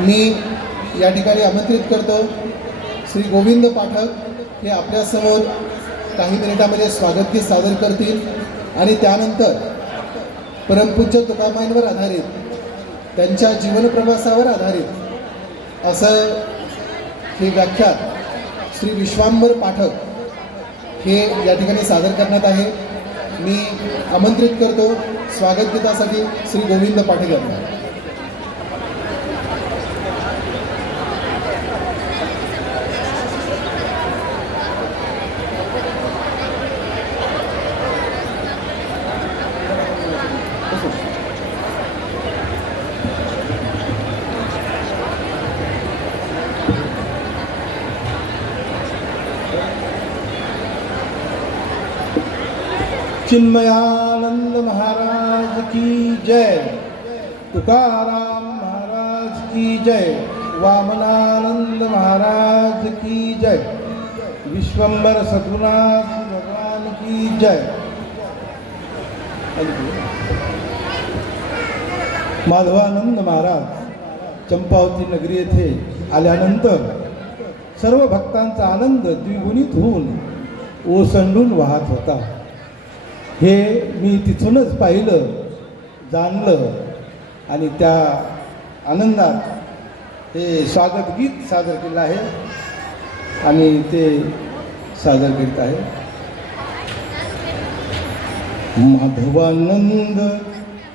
मी या ठिकाणी आमंत्रित करतो श्री गोविंद पाठक हे आपल्यासमोर काही मिनिटांमध्ये स्वागतगीत सादर करतील आणि त्यानंतर परमपूज्य तुकामाईंवर आधारित त्यांच्या जीवनप्रवासावर आधारित असं हे व्याख्यान श्री विश्वांबर पाठक हे या ठिकाणी सादर करण्यात आहे। मी आमंत्रित करतो स्वागतगीतासाठी श्री गोविंद पाठक यांना। चिन्मयानंद महाराज की जय, तुकाराम महाराज की जय, वामनानंद महाराज की जय, विश्वंभर सद्गुरुनाथ भगवान की जय। माधवानंद महाराज चंपावती नगरी येथे आल्यानंतर सर्व भक्तांचा आनंद द्विगुणित होऊन ओसंडून वाहत होता। हे मी तिथूनच पाहिलं, जाणलं आणि त्या आनंदात हे स्वागत गीत सादर केलं आहे आणि ते सादर करीत आहे। माधवानंद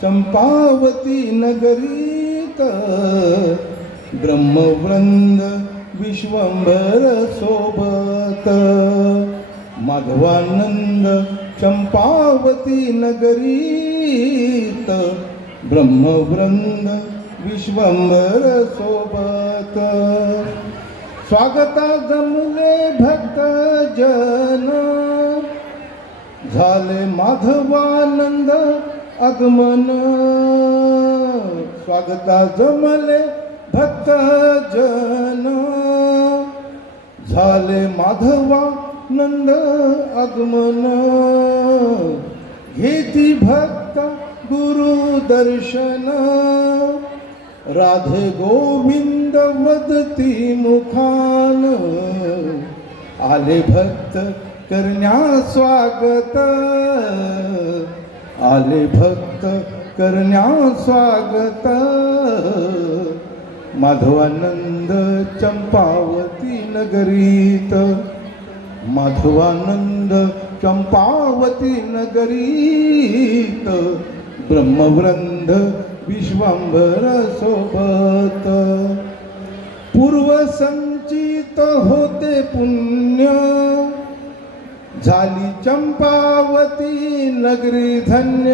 चंपावती नगरीत ब्रह्मवृंद विश्वंभर सोबत। माधवानंद चंपावती नगरीत ब्रह्मवृंद विश्वंभर सोबत। स्वागता जमले भक्त जन, झाले माधवानंद आगमन। स्वागता जमले भक्त जन, झाले माधवानंद आगमन। घेती भक्त गुरु दर्शन, राधे गोविंद वदती मुखान। आले भक्त करण्या स्वागत, आले भक्त करण्या स्वागत। माधवानंद चंपावती नगरीत, माधवानंद चंपावती नगरीत ब्रह्मवृंद विश्वंभर सोबत। पूर्वसंचित होते पुण्य, झाली चंपावती नगरी धन्य।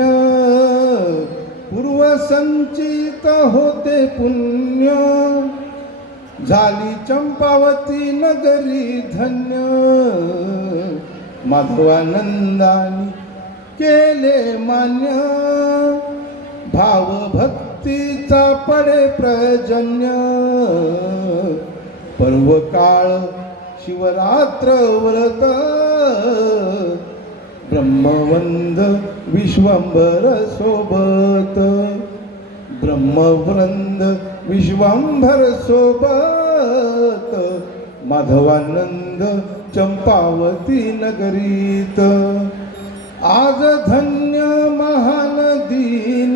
पूर्वसंचित होते पुण्य, झाली चंपावती नगरी धन्य। माधवानंदानी केले मान्य, भाव भक्तीचा पडे प्रजन्य। पर्व काळ शिवरात्र व्रत, ब्रह्मवंद विश्वंभर सोबत। ब्रह्मवृंद विश्वंभर सोबत, माधवानंद चंपावती नगरीत। आज धन्य महान दीन,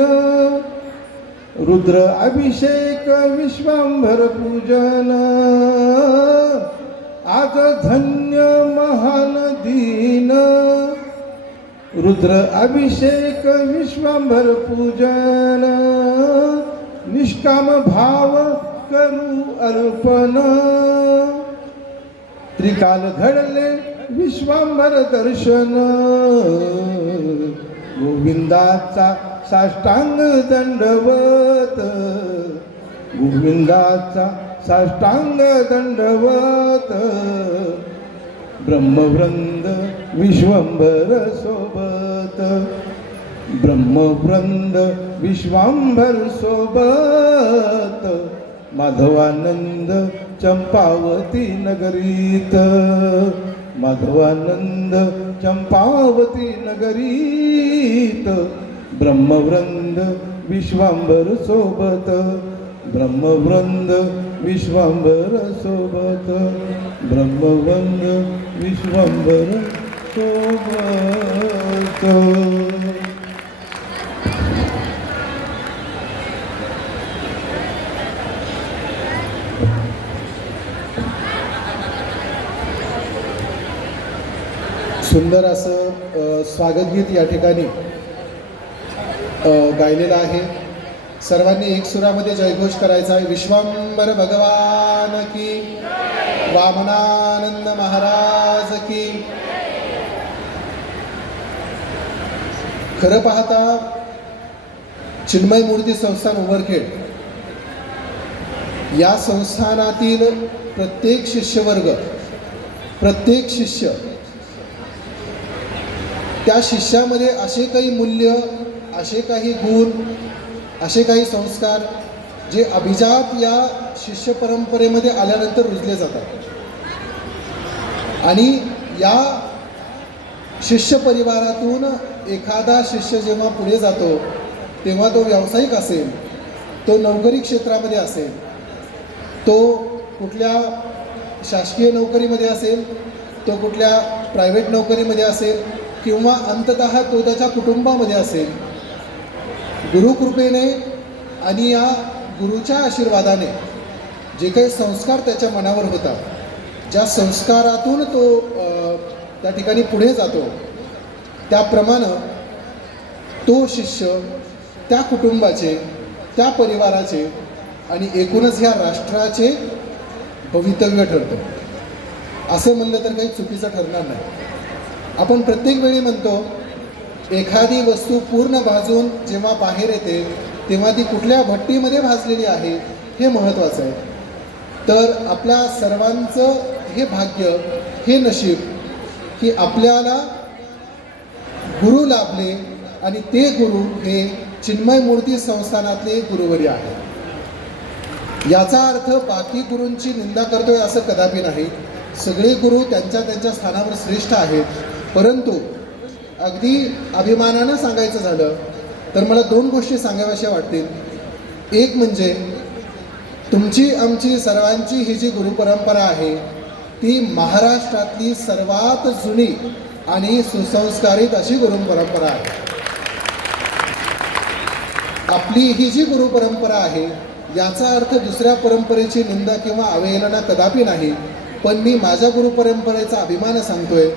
रुद्र अभिषेक विश्वंभर पूजन। आज धन्य महान दीन, रुद्र अभिषेक विश्वंभर पूजन। निष्काम भाव करू अर्पण, त्रिकाल घडले विश्वंभर दर्शन। गोविंदाचा साष्टांग दंडवत, गोविंदाचा साष्टांग दंडवत। ब्रह्मवृंद विश्वंभर सोबत, ब्रह्मवृंद विश्वंभर सोबत। माधवानंद चंपावती नगरीत, माधवानंद चंपावती नगरीत। ब्रह्मवृंद विश्वंभर सोबत, ब्रह्मवृंद विश्वांबर सोबत, ब्रह्मवृंद विश्वांबर सोबत. सुंदर असं स्वागत गीत या ठिकाणी गायलेलं आहे. सर्वांनी एक सुरामध्ये जयघोष करायचा आहे. विश्वांबर भगवान की, वामनानंद महाराज की. खरं पाहता चिन्मय मूर्ती संस्थान उमरखेड या संस्थानातील प्रत्येक शिष्यवर्ग, प्रत्येक शिष्य, त्या शिष्यामध्ये असे काही मूल्य, असे काही गुण, असे काही संस्कार जे अभिजात या शिष्य परंपरेमध्ये आल्यानंतर रुजले जातात. आणि या शिष्य परिवारातून एखादा शिष्य जेव्हा पुढे जातो तेव्हा तो व्यावसायिक असेल, तो नोकरी क्षेत्रामध्ये असेल, तो कुठल्या शासकीय नोकरीमध्ये असेल, तो कुठल्या प्रायव्हेट नोकरीमध्ये असेल, किंवा अंततः तो त्याच्या कुटुंबामध्ये असेल, गुरुकृपेने आणि या गुरुच्या आशीर्वादाने जे काही संस्कार त्याच्या मनावर होतात, ज्या संस्कारातून तो त्या ठिकाणी पुढे जातो, त्याप्रमाणे तो शिष्य त्या कुटुंबाचे, त्या परिवाराचे आणि एकूणच ह्या राष्ट्राचे भवितव्य ठरतो. असं म्हणलं तर काही चुकीचं ठरणार नाही. आपण प्रत्येक वेळी म्हणतो एखादी वस्तू पूर्ण भाजून जेव्हा बाहेर येते तेव्हा ती कुठल्या भट्टीमध्ये भाजलेली आहे हे महत्त्वाचं आहे. तर आपल्या सर्वांचं हे भाग्य, हे नशीब की आपल्याला गुरु लाभले आणि ते गुरु हे चिन्मय मूर्ती संस्थानातले गुरुवर्य आहे. याचा अर्थ बाकी गुरूंची निंदा करतोय असं कदापि नाही. सगळे गुरु त्यांच्या त्यांच्या स्थानावर श्रेष्ठ आहेत. परंतु अगदी अभिमानानं सांगायचं झालं तर मला दोन गोष्टी सांगाव्याशा वाटतील. एक म्हणजे तुमची, आमची, सर्वांची ही जी गुरुपरंपरा आहे ती महाराष्ट्रातली सर्वात जुनी आणि सुसंस्कारित अशी गुरुपरंपरा आहे. आपली ही जी गुरुपरंपरा आहे याचा अर्थ दुसऱ्या परंपरेची निंदा किंवा अवहेलना कदापि नाही. पण मी माझ्या गुरुपरंपरेचा अभिमान सांगतोय.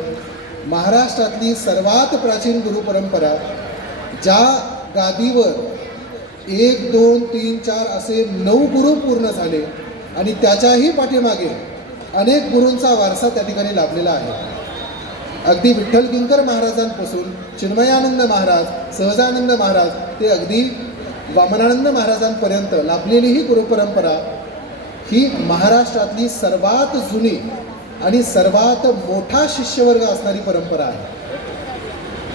महाराष्ट्रातली सर्वात प्राचीन गुरुपरंपरा, ज्या गादीवर 1, 2, 3, 4 असे 9 गुरु पूर्ण झाले आणि त्याच्याही पाठीमागे अनेक गुरूंचा वारसा त्या ठिकाणी लाभलेला आहे. अगदी विठ्ठल किंकर महाराजांपासून चिन्मयानंद महाराज, सहजानंद महाराज ते अगदी वामनानंद महाराजांपर्यंत लाभलेली ही गुरुपरंपरा ही महाराष्ट्रातली सर्वात जुनी आणि सर्वात मोठा शिष्यवर्ग असणारी परंपरा आहे.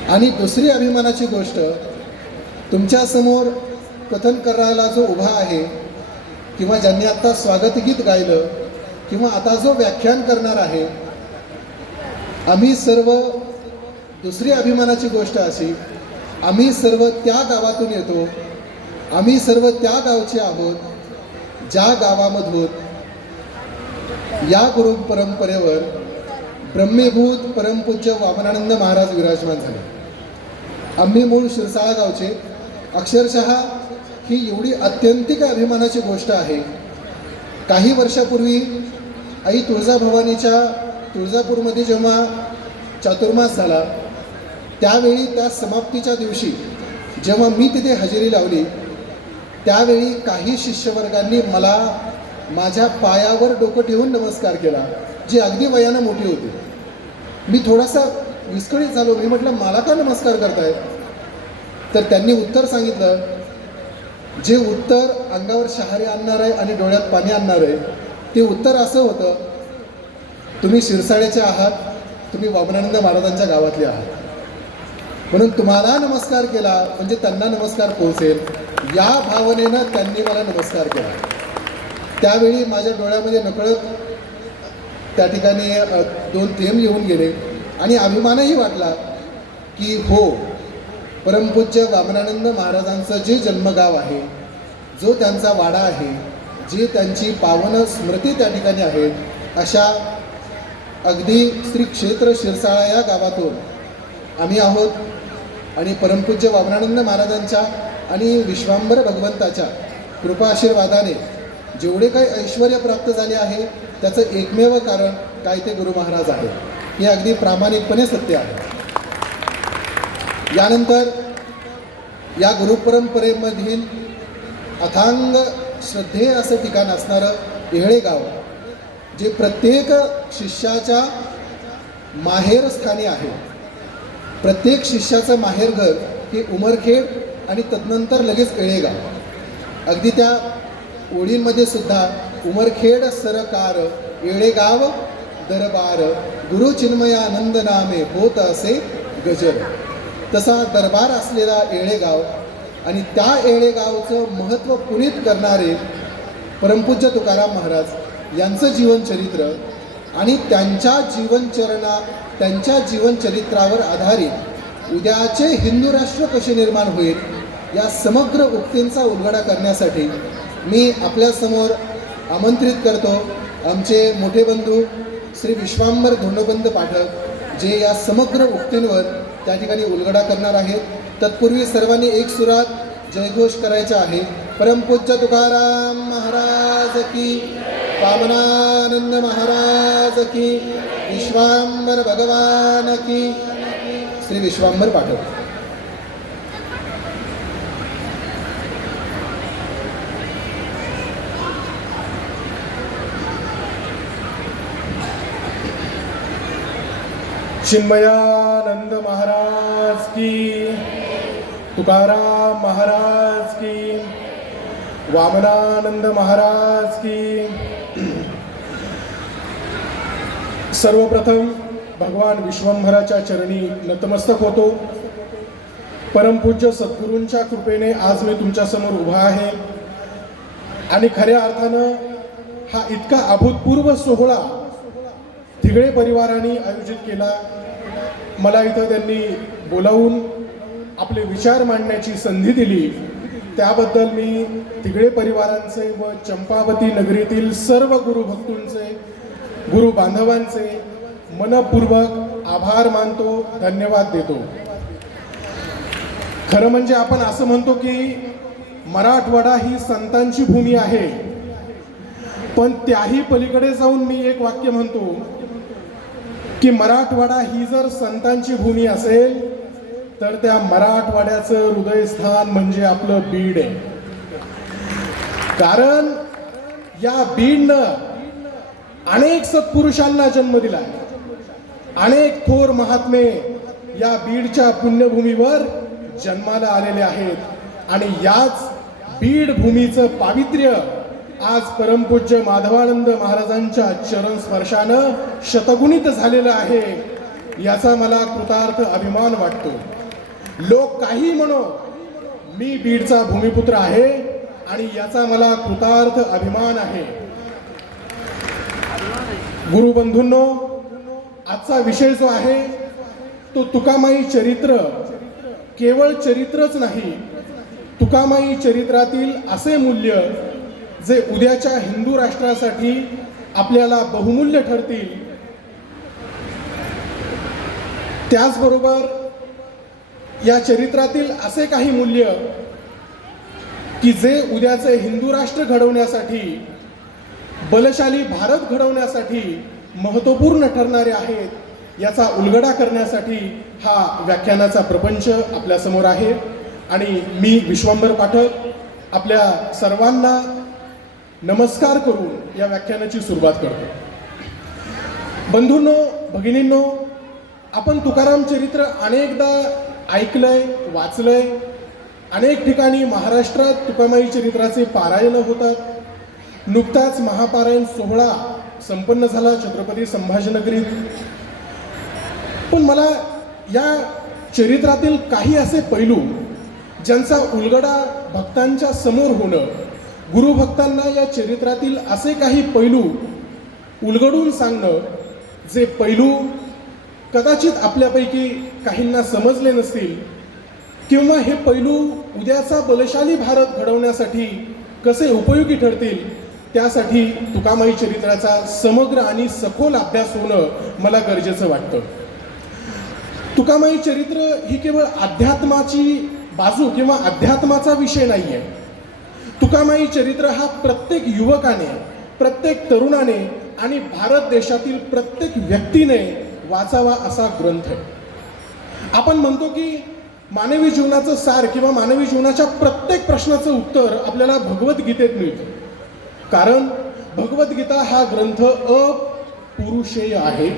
आणि दुसरी अभिमानाची गोष्ट, तुमच्यासमोर कथन करायला जो उभा आहे किंवा ज्यांनी आत्ता स्वागत गीत गायलं किंवा आता जो व्याख्यान करणार आहे, आम्ही सर्व, दुसरी अभिमानाची गोष्ट अशी, आम्ही सर्व त्या गावातून येतो, आम्ही सर्व त्या गावचे आहोत ज्या गावामधून या गुरु परंपरेवर ब्रह्मीभूत परमपूज्य वामनानंद महाराज विराजमान झाले. आम्ही मूळ शिरसाळा गावचे. अक्षरशः ही एवढी अत्यंतिक अभिमानाची गोष्ट आहे. काही वर्षापूर्वी आई तुळजाभवानीच्या तुळजापूरमध्ये जेव्हा चातुर्मास झाला त्यावेळी त्या समाप्तीच्या दिवशी जेव्हा मी तिथे हजेरी लावली त्यावेळी काही शिष्यवर्गांनी मला माझ्या पायावर डोकं ठेवून नमस्कार केला, जी अगदी वयानं मोठी होती. मी थोडासा विस्कळीत झालो. मी म्हटलं मला का नमस्कार करताय? तर त्यांनी उत्तर सांगितलं, जे उत्तर अंगावर शहारे आणणार आहे आणि डोळ्यात पाणी आणणार आहे ते उत्तर असं होतं, तुम्ही शिरसाळ्याचे आहात, तुम्ही वामनानंद महाराजांच्या गावातले आहात, म्हणून तुम्हाला नमस्कार केला म्हणजे त्यांना नमस्कार पोहोचेल या भावनेनं त्यांनी मला नमस्कार केला. त्यावेळी माझ्या डोळ्यामध्ये नकळत त्या ठिकाणी 2 थेंब येऊन गेले आणि अभिमानही वाटला की हो, परमपूज्य वामनानंद महाराजांचं जे जन्मगाव आहे, जो त्यांचा वाडा आहे, जी त्यांची पावन स्मृती त्या ठिकाणी आहे, अशा अगदी श्री क्षेत्र शिरसाळा या गावातून आम्ही आहोत आणि परमपूज्य वामनानंद महाराजांच्या आणि विश्वांबर भगवंताच्या कृपा आशीर्वादाने जेवढे काही ऐश्वर प्राप्त झाले आहे त्याचं एकमेव कारण काय ते गुरु महाराज आहे, हे अगदी प्रामाणिकपणे सत्य आहे. यानंतर या गुरुपरंपरेमधील अथांग श्रद्धेय असं ठिकाण असणारं येहळेगाव, जे प्रत्येक शिष्याच्या माहेरस्थानी आहे. प्रत्येक शिष्याचं माहेरघर हे उमरखेड आणि तदनंतर लगेच येळेगाव. अगदी त्या ओळींमध्ये सुद्धा उमरखेड सरकार येळेगाव दरबार गुरु चिन्मयानंद नामे होत असे गजर. तसा दरबार असलेला येळेगाव आणि त्या येळेगावचं महत्त्व पुनीत करणारे परमपूज्य तुकाराम महाराज यांचं जीवनचरित्र आणि त्यांच्या जीवनचरित्रावर आधारित उद्याचे हिंदू राष्ट्र कसे निर्माण होईल या समग्र उक्तींचा उलगडा करण्यासाठी मी आपल्यासमोर आमंत्रित करतो आमचे मोठे बंधू श्री विश्वांबर धोंडोपंत पाठक, जे या समग्र उक्तींवर त्या ठिकाणी उलगडा करणार आहेत. तत्पूर्वी सर्वांनी एक सुरात जयघोष करायचा आहे. परमपूज्य तुकाराम महाराज की, वामनानंद महाराज की, विश्वांबर भगवान की. श्री विश्वांबर पाठक. चिन्मयानंद महाराज की, तुकाराम महाराज की, वामनानंद महाराज की. सर्वप्रथम भगवान विश्वंभराच्या चरणी नतमस्तक होतो. परमपूज्य सद्गुरूंच्या कृपेने आज मी तुमच्यासमोर उभा आहे आणि खऱ्या अर्थानं हा इतका अभूतपूर्व सोहळा तिगळे परिवाराने आयोजित केला. मला इथं त्यांनी बोलावून आपले विचार मांडण्याची संधी दिली, त्याबद्दल मी तिगळे परिवारांचे व चंपावती नगरीतील सर्व गुरुभक्तूंचे, गुरु बांधवांचे मनपूर्वक आभार मानतो, धन्यवाद देतो. खरं म्हणजे आपण असं म्हणतो की मराठवाडा ही संतांची भूमी आहे, पण त्याही पलीकडे जाऊन मी एक वाक्य म्हणतो की मराठवाडा ही जर संतांची भूमी असेल तर त्या मराठवाड्याचं हृदयस्थान म्हणजे आपलं बीड आहे. कारण या बीडनं अनेक सत्पुरुषांना जन्म दिलाय. अनेक थोर महात्मे या बीडच्या पुण्यभूमीवर जन्माला आलेले आहेत आणि याच बीड भूमीचं पावित्र्य आज परमपूज्य माधवानंद महाराजांच्या चरण स्पर्शानं शतगुणित झालेलं आहे. याचा मला कृतार्थ अभिमान वाटतो. लोक काही म्हणो, मी बीडचा भूमिपुत्र आहे आणि याचा मला कृतार्थ अभिमान आहे. गुरुबंधूंनो, आजचा विषय जो आहे तो तुकामाई चरित्र. केवळ चरित्रच नाही, तुकामाई चरित्रातील असे मूल्य जे उद्याच्या हिंदू राष्ट्रासाठी आपल्याला बहुमूल्य ठरतील. त्याचबरोबर या चरित्रातील असे काही मूल्य की जे उद्याचे हिंदू राष्ट्र घडवण्यासाठी, बलशाली भारत घडवण्यासाठी महत्त्वपूर्ण ठरणारे आहेत. याचा उलगडा करण्यासाठी हा व्याख्यानाचा प्रपंच आपल्यासमोर आहे आणि मी विश्वांबर पाठक आपल्या सर्वांना नमस्कार करून या व्याख्यानाची सुरुवात करतो. बंधूंनो, भगिनींनो, आपण तुकाराम चरित्र अनेकदा ऐकलंय, वाचलंय. अनेक ठिकाणी महाराष्ट्रात तुकामाई चरित्राचे पारायण होतात. नुकताच महापारायण सोहळा संपन्न झाला छत्रपती संभाजीनगरीत. पण मला या चरित्रातील काही असे पैलू ज्यांचा उलगडा भक्तांच्या समोर होणं, गुरुभक्तांना या चरित्रातील असे काही पैलू उलगडून सांगणं, जे पैलू कदाचित आपल्यापैकी काहींना समजले नसतील किंवा हे पैलू उद्याचा बलशाली भारत घडवण्यासाठी कसे उपयोगी ठरतील, त्यासाठी तुकामाई चरित्राचा समग्र आणि सखोल अभ्यास होणं मला गरजेचं वाटतं. तुकामाई चरित्र ही केवळ अध्यात्माची बाजू किंवा अध्यात्माचा विषय नाही आहे. तुकामाई चरित्र हा प्रत्येक युवकाने, प्रत्येक तरुणाने आणि भारत देशातील प्रत्येक व्यक्तीने वाचावा असा ग्रंथ आहे. आपण म्हणतो की मानवी जीवनाचं सार किंवा मानवी जीवनाच्या प्रत्येक प्रश्नाचं उत्तर आपल्याला भगवद्गीतेत मिळतं. कारण भगवद्गीता हा ग्रंथ अपुरुषेय आहे,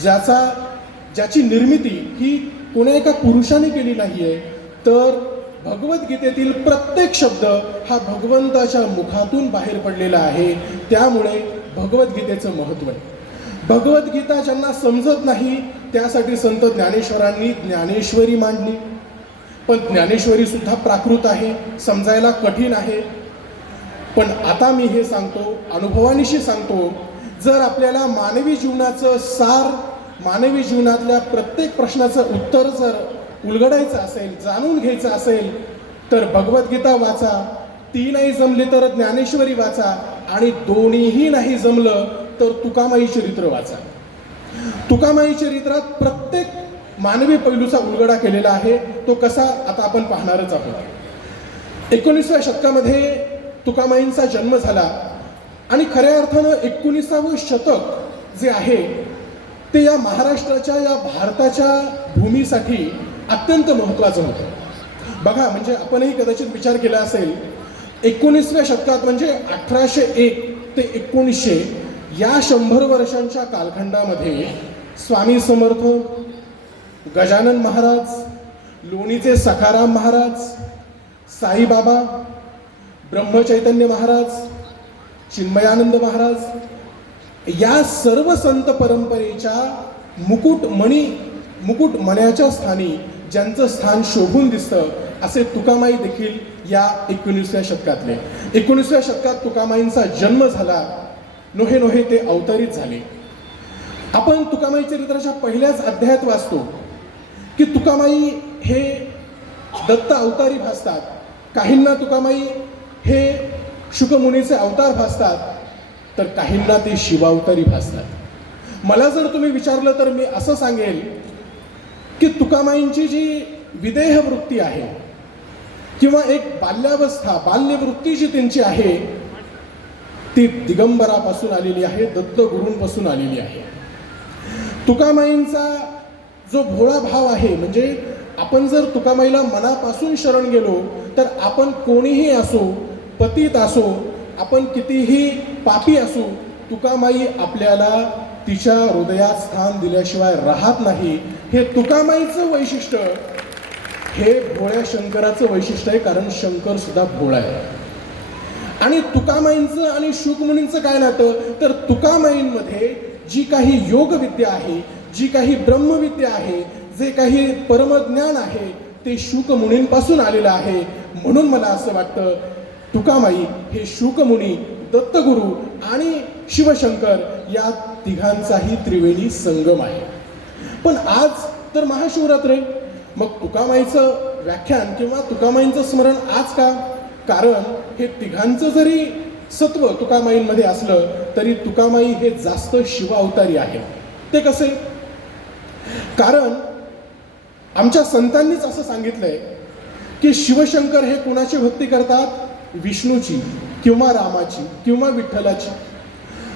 ज्याची निर्मिती ही कोण्या एका पुरुषाने केली नाही आहे, तर भगवद्गीतेतील प्रत्येक शब्द हा भगवंताच्या मुखातून बाहेर पडलेला आहे. त्यामुळे भगवद्गीतेचं महत्त्व आहे. भगवद्गीता ज्यांना समजत नाही त्यासाठी संत ज्ञानेश्वरांनी ज्ञानेश्वरी मांडली. पण ज्ञानेश्वरी सुद्धा प्राकृत आहे, समजायला कठीण आहे. पण आता मी हे सांगतो, अनुभवानिशी सांगतो, जर आपल्याला मानवी जीवनाचं सार, मानवी जीवनातल्या प्रत्येक प्रश्नाचं उत्तर जर उलगडायचं असेल, जाणून घ्यायचं असेल, तर भगवद्गीता वाचा. ती नाही जमली तर ज्ञानेश्वरी वाचा, आणि दोन्हीही नाही जमलं तर तुकामाई चरित्र वाचा. तुकामाई चरित्रात प्रत्येक मानवी पैलूचा उलगडा केलेला आहे. तो कसा आता आपण पाहणारच आहोत. 19व्या शतकामध्ये तुकामाईंचा जन्म झाला आणि खऱ्या अर्थानं 19वे शतक जे आहे ते या महाराष्ट्राच्या, या भारताच्या भूमीसाठी अत्यंत महत्त्वाचं होतं. बघा, म्हणजे आपणही कदाचित विचार केला असेल, 19व्या शतकात म्हणजे 1801 ते 1900 या 100 वर्षांच्या कालखंडामध्ये स्वामी समर्थ, गजानन महाराज, लोणीचे सखाराम महाराज, साईबाबा, ब्रह्मचैतन्य महाराज, चिन्मयानंद महाराज या सर्व संत परंपरेच्या मुकुटमण्याच्या स्थानी ज्यांचं स्थान शोभून दिसतं असे तुकामाई देखील या 19व्या शतकातले. 19व्या शतकात तुकामाईंचा जन्म झाला. नोहे नोहे ते अवतरित झाले. आपण तुकामाई चरित्राच्या पहिल्याच अध्यायात वाचतो की तुकामाई हे दत्त अवतारी भासतात. काहींना तुकामाई हे शुकमुनीचे अवतार भासतात, तर काहींना ते शिवावतारी भासतात. मला जर तुम्ही विचारलं तर मी असं सांगेल की तुकामाईंची जी विदेह वृत्ती आहे किंवा एक बाल्यावस्था, बाल्यवृत्ती जी त्यांची आहे ती दिगंबरापासून आलेली आहे, दत्तगुरूंपासून आलेली आहे. तुकामाईंचा जो भोळा भाव आहे, म्हणजे आपण जर तुकामाईला मनापासून शरण गेलो तर आपण कोणीही असो, पतित असो, आपण कितीही पापी असू, तुकामाई आपल्याला तिच्या हृदयात स्थान दिल्याशिवाय राहत नाही. हे तुकामाईचं वैशिष्ट्य, हे भोळ्या शंकराचं वैशिष्ट्य आहे. कारण शंकर सुद्धा भोळा आहे. आणि तुकामाईंचं आणि शुकमुनींचं काय नातं, तर तुकामाईंमध्ये जी काही योगविद्या आहे, जी काही ब्रह्मविद्या आहे, जे काही परमज्ञान आहे ते शुकमुनींपासून आलेलं आहे. म्हणून मला असं वाटतं तुकामाई हे शुकमुनी, दत्तगुरू आणि शिवशंकर या तिघांचाही त्रिवेणी संगम आहे. पण आज तर महाशिवरात्र, मग तुकामाईचं व्याख्यान किंवा तुकामाईंचं स्मरण आज का? कारण हे तिघांचं जरी सत्व तुकामाईंमध्ये असलं तरी तुकामाई हे जास्त शिवावतारी आहे. ते कसे? कारण आमच्या संतांनीच असं सांगितलंय की शिवशंकर हे कुणाची भक्ती करतात? विष्णूची किंवा रामाची किंवा विठ्ठलाची.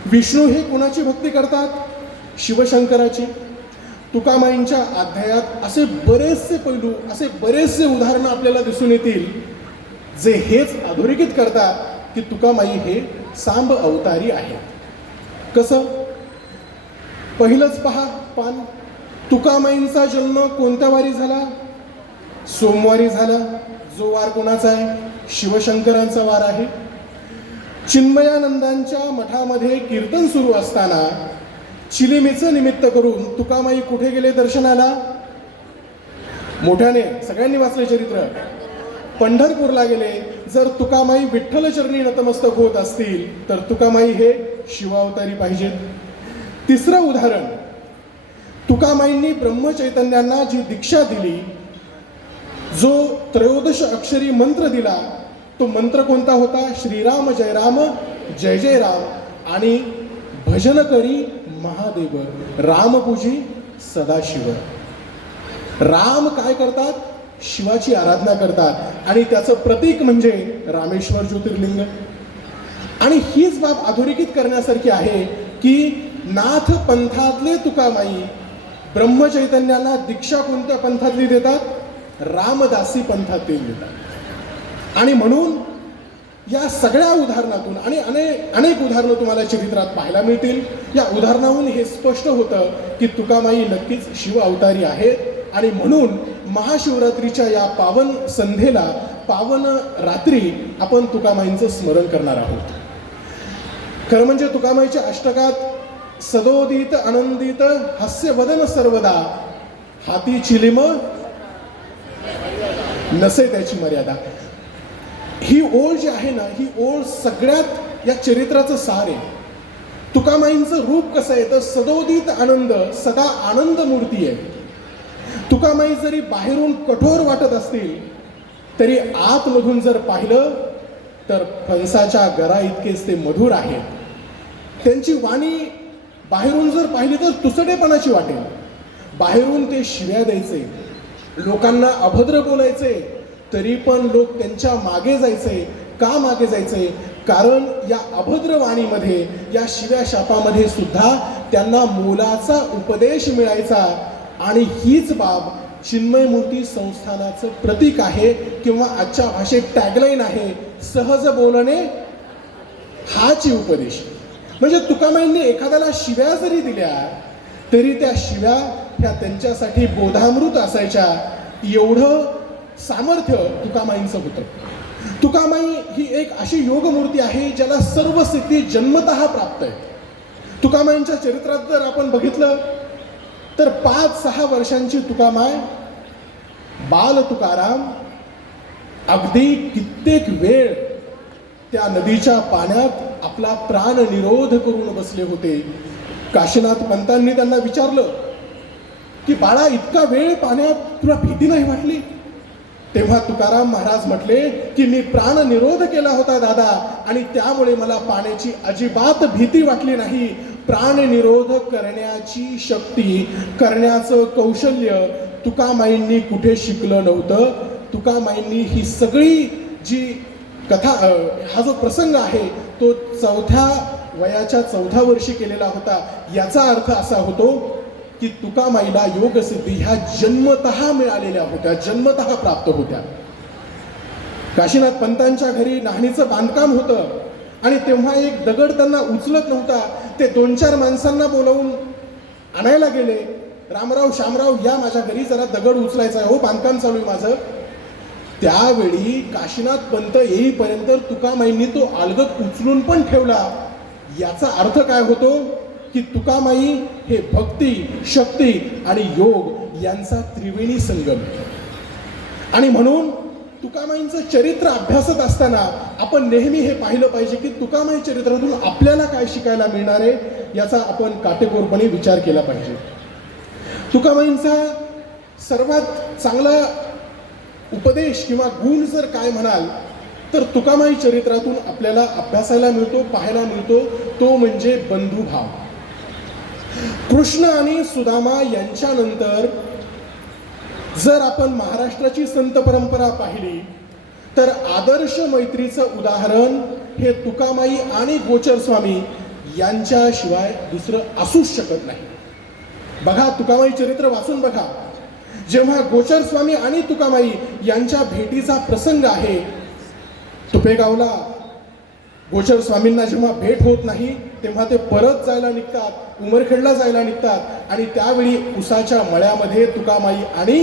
विष्णू हे कुणाची भक्ती करतात? शिवशंकराची. तुकामाईंच्या अध्यायात असे बरेचसे पैलू, असे बरेचसे उदाहरणं आपल्याला दिसून येतील जे हेच अधोरेखित करतात की तुकामाई हे सांब अवतारी आहे. कसं? पहिलंच पहा पान. तुकामाईंचा जन्म कोणत्या वारी झाला? सोमवारी झाला. जो वार कोणाचा आहे? शिवशंकरांचा वार आहे. चिन्मयानंदांच्या मठामध्ये कीर्तन सुरू असताना चिलिमेचं निमित्त करून तुकामाई कुठे गेले दर्शनाला? मोठ्याने सगळ्यांनी वाचले चरित्र. पंढरपूरला गेले. जर तुकामाई विठ्ठलचरणी नतमस्तक होत असतील तर तुकामाई हे शिवावतारी पाहिजेत. तिसरं उदाहरण, तुकामाईंनी ब्रह्मचैतन्यांना जी दीक्षा दिली, जो 13 अक्षरी मंत्र दिला, तो मंत्र कोणता होता? श्रीराम जय राम जय जय राम आणि भजन करी महादेव, रामपूजी सदाशिव. राम काय करतात? शिवाची आराधना करतात आणि त्याचं प्रतीक म्हणजे रामेश्वर ज्योतिर्लिंग. आणि हीच बाब अधोरेखित करण्यासारखी आहे की नाथ पंथातले तुकामाई ब्रह्मचैतन्याला दीक्षा कोणत्या पंथातली देतात? रामदासी पंथातली देतात. आणि म्हणून या सगळ्या उदाहरणातून आणि अनेक उदाहरणं तुम्हाला चरित्रात पाहायला मिळतील. या उदाहरणाहून हे स्पष्ट होतं की तुकामाई नक्कीच शिव अवतारी आहेत. आणि म्हणून महाशिवरात्रीच्या या पावन संध्येला, पावन रात्री आपण तुकामाईंचं स्मरण करणार आहोत. खरं म्हणजे तुकामाईच्या अष्टकात सदोदित आनंदित हास्यवदन सर्वदा, हाती चिलिम नसे त्याची मर्यादा. ही ओळ जी आहे ना, ही ओळ सगळ्यात या चरित्राचं सार आहे. तुकामाईंचं रूप कसं आहे तर सदोदित आनंद, सदा आनंद मूर्ती आहे. तुकामाई जरी बाहेरून कठोर वाटत असतील तरी आतमधून जर पाहिलं तर फणसाच्या गरा इतकेच ते मधुर आहेत. त्यांची वाणी बाहेरून जर पाहिली तर तुसडेपणाची वाटेल. बाहेरून ते शिव्या द्यायचे, लोकांना अभद्र बोलायचे, तरी पण लोक त्यांच्या मागे जायचे. का मागे जायचे? कारण या अभद्र वाणीमध्ये, या शिव्या शापामध्ये सुद्धा त्यांना मोलाचा उपदेश मिळायचा. आणि हीच बाब चिन्मय मूर्ती संस्थानाचं प्रतीक आहे किंवा आजच्या भाषेत टॅगलाईन आहे, सहज बोलणे हाची उपदेश. म्हणजे तुकामाईंनी एखाद्याला शिव्या जरी दिल्या तरी त्या शिव्या ह्या त्यांच्यासाठी बोधामृत असायच्या. एवढं सामर्थ्य तुकामाईंचं होतं. तुकामाई ही एक अशी योगमूर्ती आहे ज्याला सर्व सिद्धी जन्मतः प्राप्त आहे. तुकामाईंच्या चरित्रात जर आपण बघितलं तर 5-6 वर्षांची तुकामाय, बाल तुकाराम अगदी कित्येक वेळ त्या नदीच्या पाण्यात आपला प्राण निरोध करून बसले होते. काशीनाथ पंतांनी त्यांना विचारलं की बाळा, इतका वेळ पाण्यात तुला भीती नाही वाटली? तेव्हा तुकाराम महाराज म्हटले की मी प्राण निरोध केला होता दादा, आणि त्यामुळे मला पाण्याची अजिबात भीती वाटली नाही. प्राणनिरोध करण्याची शक्ती, करण्याचं कौशल्य तुकामाईंनी कुठे शिकलं नव्हतं. तुकामाईंनी ही सगळी जी कथा, हा जो प्रसंग आहे तो 4थ्या वयाच्या 4थ्या वर्षी केलेला होता. याचा अर्थ असा होतो की तुकामाईला योगसिद्धी ह्या जन्मतः मिळालेल्या होत्या, जन्मतः प्राप्त होत्या. काशीनाथ पंतांच्या घरी नाहणीचं बांधकाम होतं आणि तेव्हा एक दगड त्यांना उचलत नव्हता. ते 2-4 माणसांना बोलवून आणायला गेले. रामराव, शामराव, या माझ्या घरी जरा दगड उचलायचा आहे, हो बांधकाम चालू आहे माझं. त्यावेळी काशीनाथ पंत येईपर्यंत तुकामाईंनी तो अलगद उचलून पण ठेवला. याचा अर्थ काय होतो की तुकामाई हे भक्ती, शक्ती आणि योग यांचा त्रिवेणी संगम. आणि म्हणून तुकामाईंचं चरित्र अभ्यासत असताना आपण नेहमी हे पाहिलं पाहिजे की तुकामाई चरित्रातून आपल्याला काय शिकायला मिळणार आहे याचा आपण काटेकोरपणे विचार केला पाहिजे. तुकामाईंचा सर्वात चांगला उपदेश किंवा गुण जर काय म्हणाल तर तुकामाई चरित्रातून आपल्याला अभ्यासायला मिळतो, पाहायला मिळतो, तो म्हणजे बंधुभाव. कृष्ण आणि सुदामा यांच्यानंतर जर आपण महाराष्ट्राची संत परंपरा पाहिली तर आदर्श मैत्रीचं उदाहरण हे तुकामाई आणि गोचर स्वामी यांच्याशिवाय दुसरं असूच शकत नाही. बघा, तुकामाई चरित्र वाचून बघा. जेव्हा गोचर स्वामी आणि तुकामाई यांच्या भेटीचा प्रसंग आहे, तुपेगावला गोचर स्वामींना जेव्हा भेट होत नाही तेव्हा ते परत जायला निघतात, उमरखेडला जायला निघतात. आणि त्यावेळी उसाच्या मळ्यामध्ये तुकामाई आणि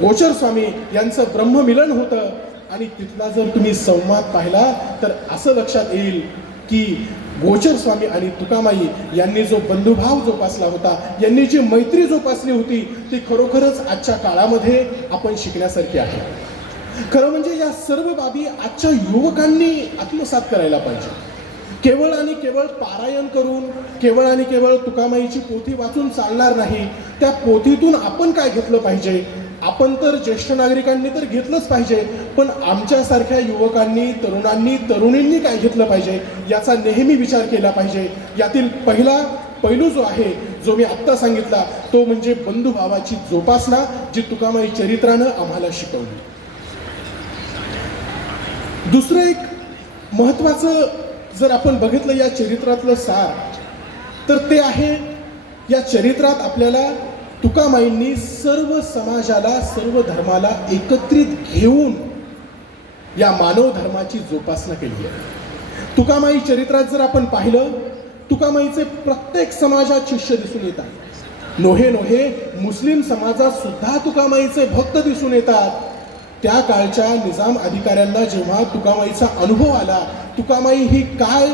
गोचर स्वामी यांचं ब्रह्ममिलन होतं. आणि तिथला जर तुम्ही संवाद पाहिला तर असं लक्षात येईल की गोचर स्वामी आणि तुकामाई यांनी जो बंधुभाव जोपासला होता, यांनी जी मैत्री जोपासली होती, ती खरोखरच आजच्या काळामध्ये आपण शिकण्यासारखी आहे. खरं म्हणजे या सर्व बाबी आजच्या युवकांनी आत्मसात करायला पाहिजे. केवळ आणि केवळ पारायण करून, केवळ आणि केवळ तुकामाईची पोथी वाचून चालणार नाही. त्या पोथीतून आपण काय घेतलं पाहिजे, आपण तर ज्येष्ठ नागरिकांनी तर घेतलंच पाहिजे, पण आमच्यासारख्या युवकांनी, तरुणांनी, तरुणींनी काय घेतलं पाहिजे याचा नेहमी विचार केला पाहिजे. यातील पहिला पैलू जो आहे, जो मी आत्ता सांगितला, तो म्हणजे बंधुभावाची जोपासना, जी तुकामाई चरित्रानं आम्हाला शिकवली. दुसरं एक महत्त्वाचं जर आपण बघितलं या चरित्रातलं सार, तर ते आहे या चरित्रात आपल्याला तुकामाईंनी सर्व समाजाला, सर्व धर्माला एकत्रित घेऊन या मानव धर्माची जोपासना केली आहे. तुकामाई चरित्रात जर आपण पाहिलं, तुकामाईचे प्रत्येक समाजात शिष्य दिसून येतात. नोहे मुस्लिम समाजात सुद्धा तुकामाईचे भक्त दिसून येतात. त्या काळच्या निजाम अधिकाऱ्यांना जेव्हा तुकामाईचा अनुभव आला, तुकामाई ही काय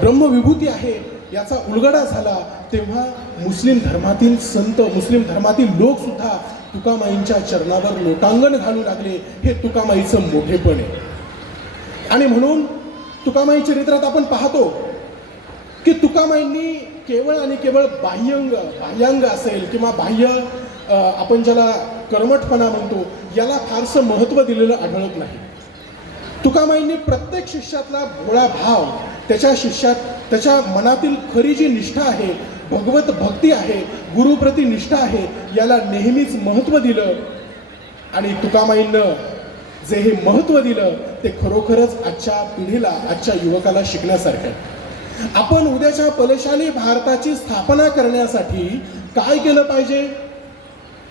ब्रह्मविभूती आहे याचा उलगडा झाला, तेव्हा मुस्लिम धर्मातील संत, मुस्लिम धर्मातील लोक सुद्धा तुकामाईंच्या चरणावर लोटांगण घालू लागले. हे तुकामाईचं मोठेपण आहे. आणि म्हणून तुकामाई चरित्रात आपण पाहतो की तुकामाईंनी केवळ आणि केवळ बाह्यांग असेल किंवा बाह्य आपण ज्याला कर्मठपणा म्हणतो, याला फारसं महत्त्व दिलेलं आढळत नाही. तुकामाईंनी प्रत्येक शिष्यातला भोळा भाव, त्याच्या शिष्यात त्याच्या मनातील खरी जी निष्ठा आहे, भगवत भक्ती आहे, गुरुप्रती निष्ठा आहे, याला नेहमीच महत्त्व दिलं. आणि तुकामाईंनं जे हे महत्त्व दिलं ते खरोखरच आजच्या पिढीला, आजच्या युवकाला शिकण्यासारखं आहे. आपण उद्याच्या बलशाली भारताची स्थापना करण्यासाठी काय केलं पाहिजे,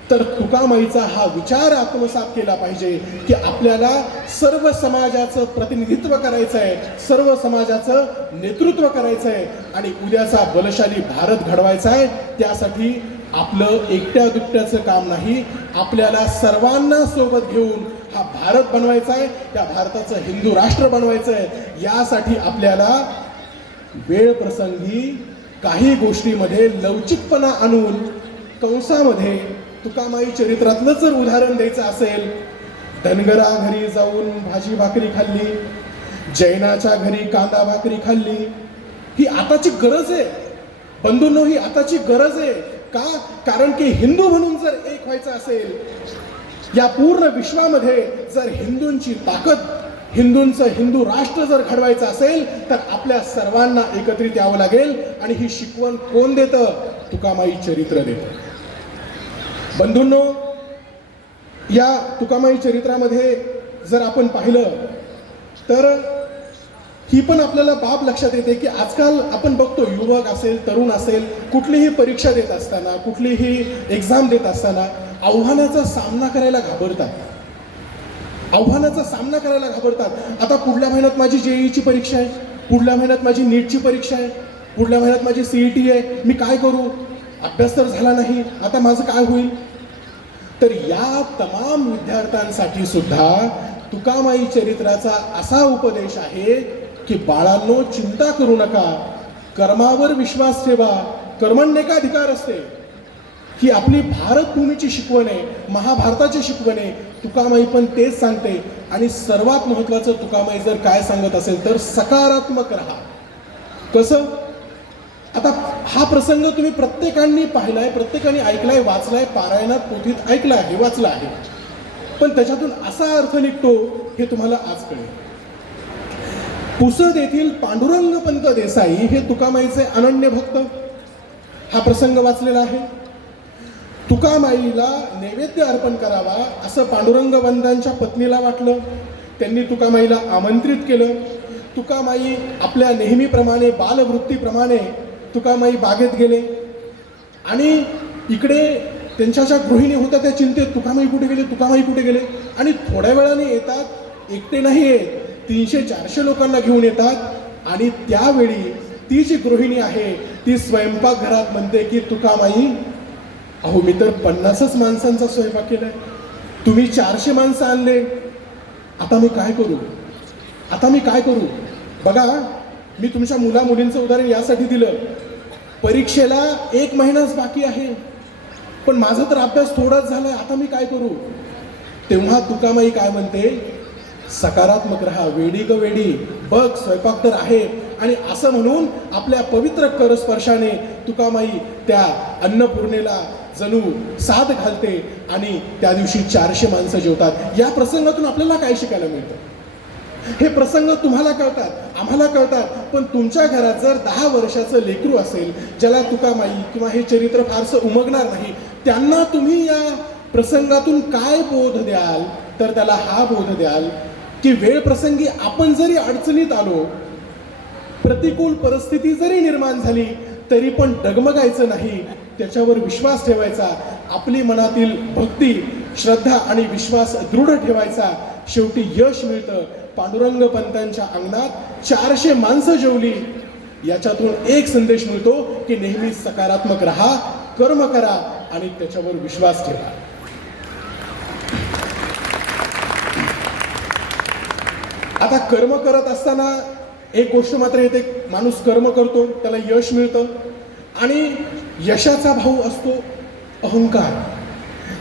तर तुकामाईचा हा विचार आत्मसात केला पाहिजे की आपल्याला सर्व समाजाचं प्रतिनिधित्व करायचं आहे, सर्व समाजाचं नेतृत्व करायचं आहे आणि उद्याचा बलशाली भारत घडवायचा आहे. त्यासाठी आपलं एकट्या दुकट्याचं काम नाही, आपल्याला सर्वांना सोबत घेऊन हा भारत बनवायचा आहे, त्या भारताचं हिंदू राष्ट्र बनवायचं आहे. यासाठी आपल्याला वेळ प्रसंगी काही गोष्टीमध्ये लवचिकपणा आणून, कंसामध्ये तुकामाई चरित्रातलं जर उदाहरण द्यायचं असेल, धनगरा घरी जाऊन भाजी भाकरी खाल्ली, जैनाच्या घरी कांदा भाकरी खाल्ली, ही आताची गरज आहे बंधूंनो, ही आताची गरज आहे. का? कारण की हिंदू म्हणून जर एक व्हायचं असेल, या पूर्ण विश्वामध्ये जर हिंदूंची ताकद, हिंदूंचं हिंदू राष्ट्र जर घडवायचं असेल, तर आपल्या सर्वांना एकत्रित यावं लागेल. आणि ही शिकवण कोण देतं? तुकामाई चरित्र देतं. बंधूंनो, या तुकामाई चरित्रामध्ये जर आपण पाहिलं तर ही पण आपल्याला बाब लक्षात येते की आजकाल आपण बघतो, युवक असेल, तरुण असेल, कुठलीही परीक्षा देत असताना, कुठलीही एक्झाम देत असताना आव्हानाचा सामना करायला घाबरतात. आता पुढल्या महिन्यात माझी JEEची परीक्षा आहे, पुढल्या महिन्यात माझी नीटची परीक्षा आहे, पुढल्या महिन्यात माझी CET आहे, मी काय करू? अभ्यास तर झाला नाही, आता माझं काय होईल? तर या तमाम विद्यार्थ्यांसाठी सुद्धा तुकामाई चरित्राचा असा उपदेश आहे की बाळांनो, चिंता करू नका, कर्मावर विश्वास ठेवा, कर्मण्येकाधिकार असते. ही आपली भारतभूमीची शिकवण आहे, महाभारताची शिकवण आहे. तुकामाई पण तेच सांगते. आणि सर्वात महत्त्वाचं, तुकामाई जर काय सांगत असेल तर सकारात्मक राहा. कसं? आता हा प्रसंग तुम्ही प्रत्येकाने पाहिलाय, प्रत्येकाने ऐकलाय, वाचलाय, पारायणात, पोथीत ऐकला आहे, वाचला आहे, पण त्याच्यातून असा अर्थ निघतो हे तुम्हाला आज कळेल. पुसद येथील पांडुरंग पंत देसाई हे तुकामाईचे अनन्य भक्त. हा प्रसंग वाचलेला आहे. तुकामाईला नैवेद्य अर्पण करावा असं पांडुरंग पंतांच्या पत्नीला वाटलं. त्यांनी तुकामाईला आमंत्रित केलं. तुकामाई आपल्या नेहमीप्रमाणे, बालवृत्तीप्रमाणे तुकामाई बागेत गेले आणि इकडे त्यांच्या ज्या गृहिणी होत्या त्या चिंतेत, तुकामाई कुठे गेले, तुकामाई कुठे गेले. आणि थोड्या वेळाने येतात, एकटे नाही येत, 300-400 लोकांना घेऊन येतात. आणि त्यावेळी ती जी गृहिणी आहे ती स्वयंपाकघरात म्हणते की तुकामाई, अहो मी तर 50च माणसांचा स्वयंपाक केलाय, तुम्ही 400 माणसं आणले, आता मी काय करू? बघा, मी तुमच्या मुला मुलींचं उदाहरण यासाठी दिलं, परीक्षेला 1 महिनाच बाकी आहे, पण माझा तर अभ्यास थोडाच झालाय, आता मी काय करू? तेव्हा तुकामाई काय म्हणते? सकारात्मक राहा, वेडी ग वेडी, बघ स्वयंपाक तर आहे. आणि असं म्हणून आपल्या पवित्र करस्पर्शाने तुकामाई त्या अन्नपूर्णेला जणू साद घालते आणि त्या दिवशी 400 माणसं जेवतात. या प्रसंगातून आपल्याला काय शिकायला मिळतं? हे प्रसंग तुम्हाला कळतात, आम्हाला कळतात, पण तुमच्या घरात जर 10 वर्षाचं लेकरू असेल ज्याला तुकामाई किंवा हे चरित्र फारसं उमगणार नाही, त्यांना तुम्ही या प्रसंगातून काय बोध द्याल? तर त्याला हा बोध द्याल की वेळ प्रसंगी आपण जरी अडचणीत आलो, प्रतिकूल परिस्थिती जरी निर्माण झाली, तरी पण डगमगायचं नाही, त्याच्यावर विश्वास ठेवायचा, आपली मनातील भक्ती, श्रद्धा आणि विश्वास दृढ ठेवायचा. शेवटी यश मिळतं. पांडुरंग पंतांच्या अंगणात 400 माणसं जेवली. याच्यातून एक संदेश मिळतो की नेहमी सकारात्मक राहा, कर्म करा आणि त्याच्यावर विश्वास ठेवा. आता कर्म करत असताना एक गोष्ट मात्र येते, माणूस कर्म करतो, त्याला यश मिळतं आणि यशाचा भाऊ असतो अहंकार.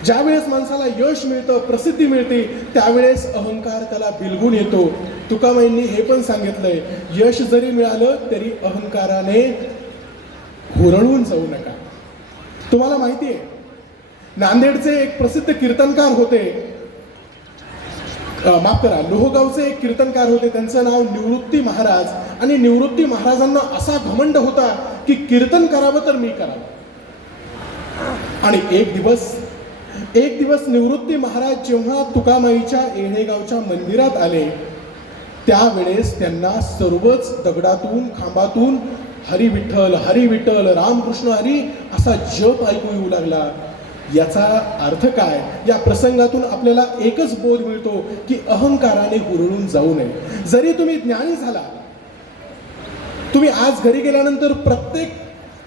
ज्यावेळेस माणसाला यश मिळतं, प्रसिद्धी मिळते, त्यावेळेस अहंकार त्याला बिलगून येतो. तुकामाईंनी हे पण सांगितलंय, यश जरी मिळालं तरी अहंकाराने हुरळून जाऊ नका. तुम्हाला माहिती आहे, नांदेडचे एक प्रसिद्ध कीर्तनकार होते, माफ करा, लोहगावचे एक कीर्तनकार होते, त्यांचं नाव निवृत्ती महाराज. आणि निवृत्ती महाराजांना असा घमंड होता की कीर्तन करावं तर मी करावं. आणि एक दिवस निवृत्ती महाराज जेव्हा तुकामाईच्या येणेगावच्या मंदिरात आले, त्यावेळेस त्यांना सर्वच दगडातून, खांबातून हरी विठ्ठल, हरी विठ्ठल, रामकृष्ण हरी असा जप ऐकू येऊ लागला. याचा अर्थ काय? या प्रसंगातून आपल्याला एकच बोध मिळतो की अहंकाराने हुरळून जाऊ नये. जरी तुम्ही ज्ञानी झाला, तुम्ही आज घरी गेल्यानंतर प्रत्येक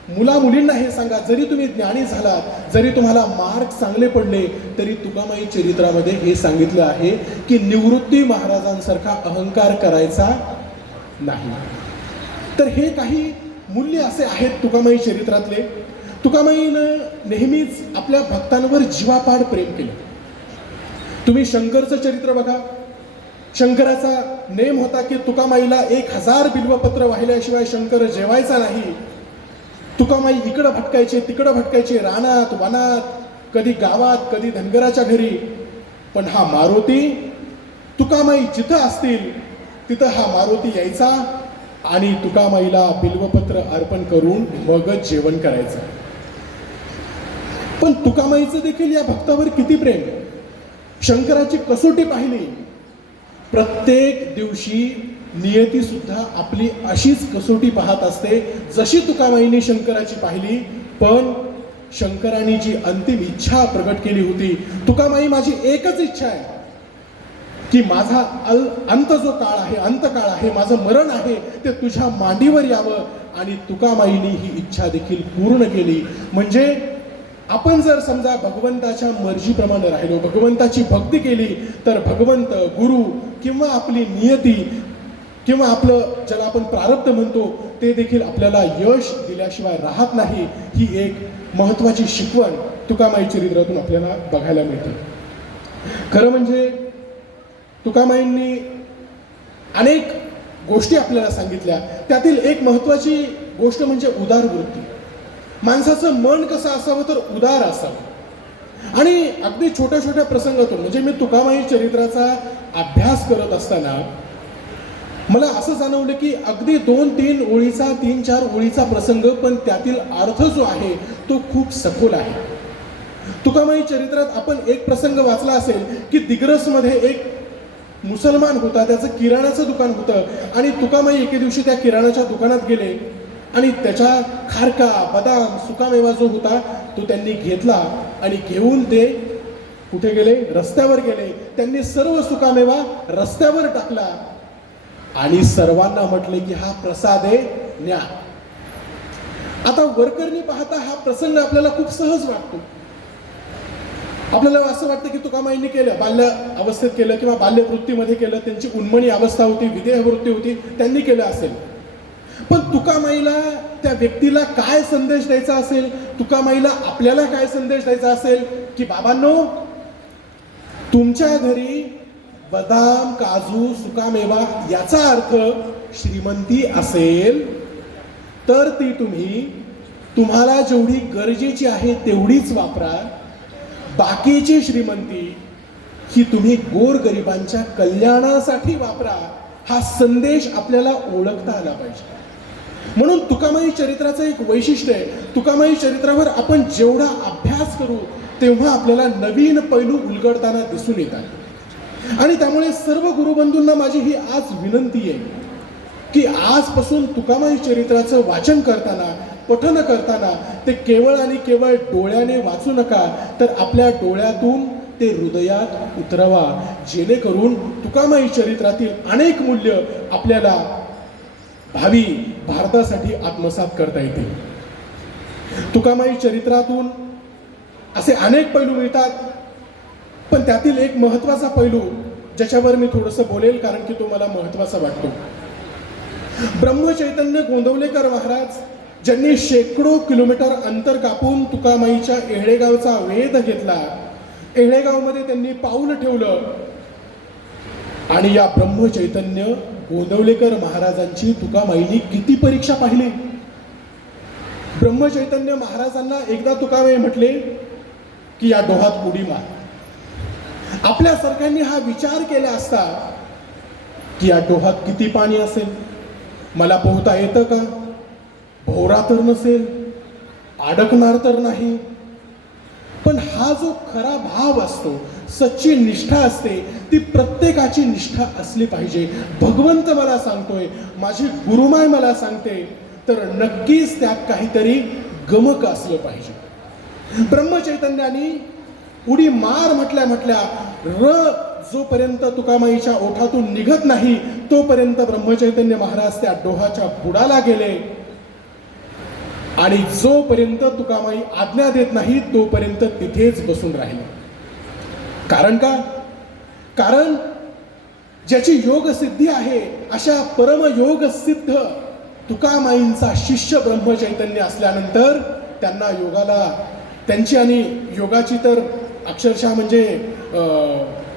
मुला मुलींना हे सांगा, जरी तुम्ही ज्ञानी झालात, जरी तुम्हाला मार्क चांगले पडले, तरी तुकामाई चरित्रामध्ये हे सांगितलं आहे की निवृत्ती महाराजांसारखा अहंकार करायचा नाही. तर हे काही मूल्य असे आहेत तुकामाई चरित्रातले. तुकामाईनं नेहमीच आपल्या भक्तांवर जीवापाड प्रेम केलं. तुम्ही शंकरचं चरित्र बघा. शंकराचा नेम होता की तुकामाईला 1000 बिल्वपत्र वाहिल्याशिवाय शंकर जेवायचा नाही. तुकामाई इकडं भटकायचे, तिकडं भटकायचे, रानात, वनात, कधी गावात, कधी धनगराच्या घरी. पण हा मारुती, तुकामाई जिथं असतील तिथं हा मारुती यायचा आणि तुकामाईला बिल्वपत्र अर्पण करून मगच जेवण करायचं. पण तुकामाईचं देखील या भक्तावर किती प्रेम. शंकराची कसोटी पाहिली, प्रत्येक दिवशी नियती सुद्धा आपली अशीच कसोटी पाहत असते जशी तुकामाईंनी शंकराची पाहिली. पण शंकराने जी अंतिम इच्छा प्रकट केली होती, तुकामाई माझी एकच इच्छा आहे की माझा अंत जो काळ आहे, अंतकाळ आहे, माझं मरण आहे, ते तुझ्या मांडीवर यावं. आणि तुकामाईंनी ही इच्छा देखील पूर्ण केली. म्हणजे आपण जर समजा भगवंताच्या मर्जीप्रमाणे राहिलो, भगवंताची भक्ती केली, तर भगवंत, गुरु किंवा आपली नियती किंवा आपलं ज्याला आपण प्रारब्ध म्हणतो, ते देखील आपल्याला यश दिल्याशिवाय राहत नाही. ही एक महत्त्वाची शिकवण तुकामाई चरित्रातून आपल्याला बघायला मिळते. खरं म्हणजे तुकामाईंनी अनेक गोष्टी आपल्याला सांगितल्या. त्यातील एक महत्त्वाची गोष्ट म्हणजे उदार वृत्ती. माणसाचं मन कसं असावं तर उदार असावं. आणि अगदी छोट्या छोट्या प्रसंगातून, म्हणजे मी तुकामाई चरित्राचा अभ्यास करत असताना मला असं जाणवलं की अगदी 2-3 ओळीचा, 3-4 ओळीचा प्रसंग, पण त्यातील अर्थ जो आहे तो खूप सखोल आहे. तुकामाई चरित्रात आपण एक प्रसंग वाचला असेल की दिग्रसमध्ये एक मुसलमान होता, त्याचं किराणाचं दुकान होतं. आणि तुकामाई एके दिवशी त्या किराणाच्या दुकानात गेले आणि त्याच्या खारका, बदाम, सुकामेवा जो होता तो त्यांनी घेतला आणि घेऊन ते कुठे गेले? रस्त्यावर गेले. त्यांनी सर्व सुकामेवा रस्त्यावर टाकला आणि सर्वांना म्हटले की हा प्रसाद आहे, न्या. आता वरकरणी पाहता हा प्रसंग आपल्याला खूप सहज वाटतो. आपल्याला असं वाटतं की तुकामाईंनी केलं, बाल्य अवस्थेत केलं किंवा बाल्यवृत्तीमध्ये केलं, त्यांची उन्मणी अवस्था होती, विदेह वृत्ती होती, त्यांनी केलं असेल. पण तुकामाईला त्या व्यक्तीला काय संदेश द्यायचा असेल, तुकामाईला आपल्याला काय संदेश द्यायचा असेल की बाबांनो, तुमच्या घरी बदाम, काजू, सुकामेवा याचा अर्थ श्रीमंती असेल तर ती तुम्ही तुम्हाला जेवढी गरजेची आहे तेवढीच वापरा. बाकीची श्रीमंती ही तुम्ही गोरगरिबांच्या कल्याणासाठी वापरा. हा संदेश आपल्याला ओळखता आला पाहिजे. म्हणून तुकामाई चरित्राचं एक वैशिष्ट्य आहे. तुकामाई चरित्रावर आपण जेवढा अभ्यास करू तेव्हा आपल्याला नवीन पैलू उलगडताना दिसून येतात. आणि त्यामुळे सर्व गुरुबंधूंना माझी ही आज विनंती आहे की आजपासून तुकामाई चरित्राचं वाचन करताना, पठन करताना ते केवळ आणि केवळ डोळ्याने वाचू नका, तर आपल्या डोळ्यातून ते हृदयात उतरवा, जेणेकरून तुकामाई चरित्रातील अनेक मूल्य आपल्याला भावी भारतासाठी आत्मसात करता येतील. तुकामाई चरित्रातून असे अनेक पैलू मिळतात, पण त्यातील एक महत्त्वाचा पैलू ज्याच्यावर मी थोडंसं बोलेल कारण की तो मला महत्त्वाचा वाटतो. ब्रह्मचैतन्य गोंदवलेकर महाराज ज्यांनी शेकडो किलोमीटर अंतर कापून तुकामाईच्या येळेगावचा वेध घेतला, येळेगावमध्ये त्यांनी पाऊल ठेवलं आणि या ब्रह्मचैतन्य गोंदवलेकर महाराजांची तुकामाईनी किती परीक्षा पाहिली. ब्रह्मचैतन्य महाराजांना एकदा तुकामाई म्हटले की या डोहात उडी मार. आपल्या सरकारने हा विचार केला असता की या डोहात किती पाणी असेल, मला पोहता येतं का, भोवरा तर नसेल, अडकणार तर नाही. पण हा जो खरा भाव असतो, सच्ची निष्ठा असते, ती प्रत्येकाची निष्ठा असली पाहिजे. भगवंत मला सांगतोय, माझी गुरुमाय मला सांगते, तर नक्कीच त्यात काहीतरी गमक असलं पाहिजे. ब्रह्मचैतन्याने उडी मार म्हटल्या जोपर्यंत तुकामाईच्या ओठातून निघत नाही तोपर्यंत ब्रह्मचैतन्य महाराज त्या डोहाच्या बुडाला गेले आणि जोपर्यंत तुकामाई आज्ञा देत नाही तोपर्यंत तिथेच बसून राहिले. कारण का? कारण ज्याची योग सिद्धी आहे अशा परमयोग सिद्ध तुकामाईंचा शिष्य ब्रह्मचैतन्य असल्यानंतर त्यांना योगाला, त्यांची आणि योगाची तर अक्षरशः म्हणजे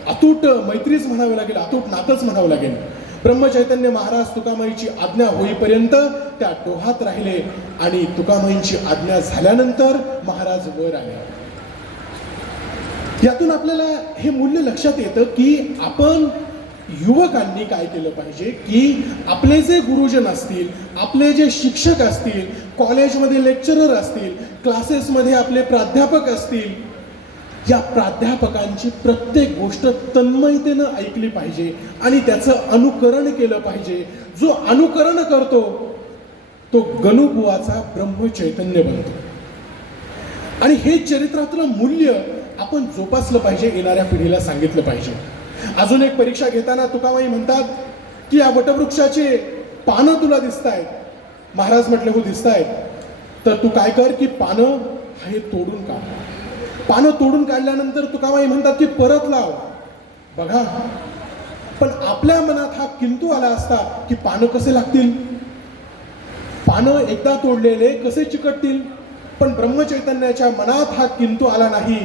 अतूट मैत्रीच म्हणावी लागेल, अतूट नातंच म्हणावं लागेल. ब्रह्मचैतन्य महाराज तुकामाईची आज्ञा होईपर्यंत त्या डोहात राहिले आणि तुकामाईंची आज्ञा झाल्यानंतर महाराज वर आले. यातून आपल्याला हे मूल्य लक्षात येतं की आपण युवकांनी काय केलं पाहिजे की आपले जे गुरुजन असतील, आपले जे शिक्षक असतील, कॉलेजमध्ये लेक्चरर असतील, क्लासेसमध्ये आपले प्राध्यापक असतील, या प्राध्यापकांची प्रत्येक गोष्ट तन्मयतेनं ऐकली पाहिजे आणि त्याचं अनुकरण केलं पाहिजे. जो अनुकरण करतो तो गणुबुवाचा ब्रह्मचैतन्य बनतो. आणि हे चरित्रातलं मूल्य आपण जोपासलं पाहिजे, येणाऱ्या पिढीला सांगितलं पाहिजे. अजून एक परीक्षा घेताना तुकामाई म्हणतात की या वटवृक्षाचे पानं तुला दिसतायत. महाराज म्हटले हो दिसतायत. तर तू काय कर की पानं हे तोडून काढ. पानं तोडून काढल्यानंतर तुकामाई म्हणतात की परत लाव. बघा, पण आपल्या मनात हा किंतु आला असता की पानं कसे लागतील, पानं एकदा तोडलेले कसे चिकटतील. पण ब्रह्मचैतन्याच्या मनात हा किंतु आला नाही,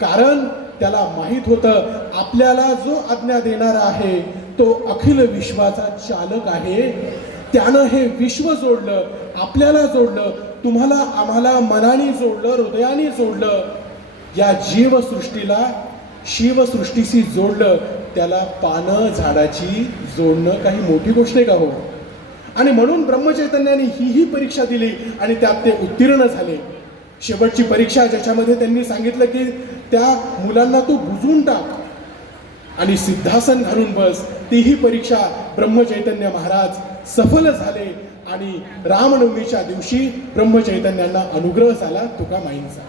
कारण त्याला माहित होतं आपल्याला जो आज्ञा देणारा आहे तो अखिल विश्वाचा चालक आहे. त्यानं हे विश्व जोडलं, आपल्याला जोडलं, तुम्हाला आम्हाला मनाने जोडलं, हृदयाने जोडलं. या जीवसृष्टीला शिवसृष्टीशी जोडलं. त्याला पानं झाडाची जोडणं काही मोठी गोष्ट आहे का हो? आणि म्हणून ब्रह्मचैतन्याने ही परीक्षा दिली आणि त्यात ते उत्तीर्ण झाले. शेवटची परीक्षा ज्याच्यामध्ये त्यांनी सांगितलं की त्या मुलांना तू बुजवून टाक आणि सिद्धासन घालून बस, तीही परीक्षा ब्रह्मचैतन्य महाराज सफल झाले आणि रामनवमीच्या दिवशी ब्रह्मचैतन्यांना अनुग्रह झाला तुकामाईंचा.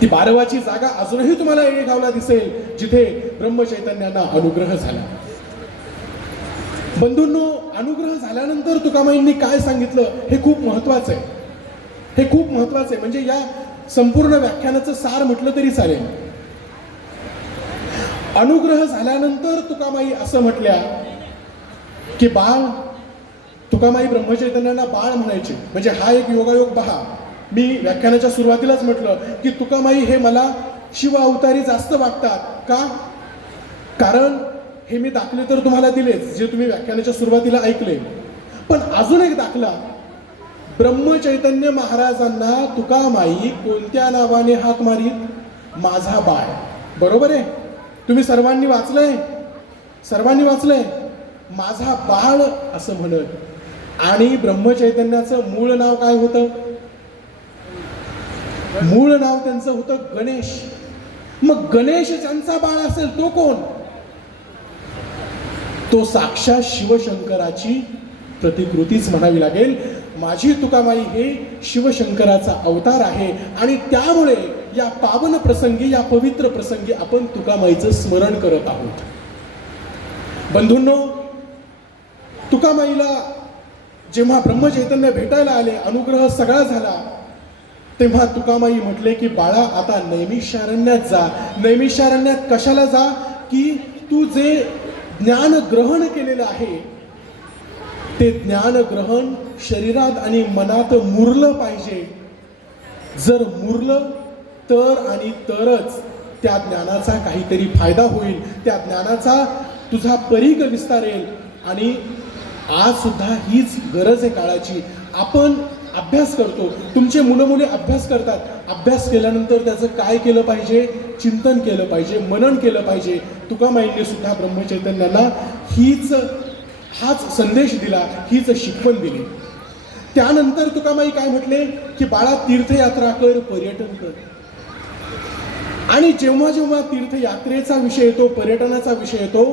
ती 12वाची जागा अजूनही तुम्हाला येळेगावला दिसेल जिथे ब्रह्मचैतन्यांना अनुग्रह झाला. बंधूंनो, अनुग्रह झाल्यानंतर तुकामाईंनी काय सांगितलं हे खूप महत्वाचं आहे. हे खूप महत्वाचं आहे. म्हणजे या संपूर्ण व्याख्यानाचं सार म्हटलं तरी चालेल. अनुग्रह झाल्यानंतर तुकामाई असं म्हटल्या की बाळ, तुकामाई ब्रह्मचैतन्यांना बाळ म्हणायचे. म्हणजे हा एक योगायोग पहा. मी व्याख्यानाच्या सुरुवातीलाच म्हटलं की तुकामाई हे मला शिव अवतारी जास्त वाटतात. का? कारण हे मी दाखले तर तुम्हाला दिलेच, जे तुम्ही व्याख्यानाच्या सुरुवातीला ऐकले. पण अजून एक दाखला ब्रह्मचैतन्य महाराजांना तुकामाई कोणत्या नावाने हाक मारीत? माझा बाळ. बरोबर आहे? तुम्ही सर्वांनी वाचलंय, सर्वांनी वाचलंय, माझा बाळ असं म्हणत. आणि ब्रह्मचैतन्याचं मूळ नाव काय होतं? मूळ नाव त्यांचं होतं गणेश. मग गणेश ज्यांचा बाळ असेल तो कोण? तो साक्षात शिवशंकराची प्रतिकृतीच म्हणावी लागेल. माझी तुकामाई हे शिवशंकराचा अवतार आहे आणि त्यामुळे या पावन प्रसंगी, या पवित्र प्रसंगी आपण तुकामाईचं स्मरण करत आहोत. बंधूंनो, तुकामाईला जेव्हा ब्रह्मचैतन्य भेटायला आले, अनुग्रह सगळा झाला, तेव्हा तुकामाई म्हटले की बाळा आता नैमिषारण्यात जा. नैमिषारण्यात कशाला जा? की तू जे ज्ञान ग्रहण केलेलं आहे ते ज्ञान ग्रहण शरीरात आणि मनात मुरलं पाहिजे. जर मुरलं तर आणि तरच त्या ज्ञानाचा काहीतरी फायदा होईल, त्या ज्ञानाचा तुझा परीघ विस्तारेल. आणि आज सुद्धा हीच गरज आहे काळाची. आपण अभ्यास करतो, तुमचे मुलं मुली अभ्यास करतात. अभ्यास केल्यानंतर त्याचं काय केलं पाहिजे? चिंतन केलं पाहिजे, मनन केलं पाहिजे. तुकामाईंनी सुद्धा ब्रह्मचैतन्याला हाच संदेश दिला, हीच शिकवण दिली. त्यानंतर तुकामाई काय म्हटले की बाळा तीर्थयात्रा कर, पर्यटन कर. आणि जेव्हा जेव्हा तीर्थयात्रेचा विषय येतो, पर्यटनाचा विषय येतो,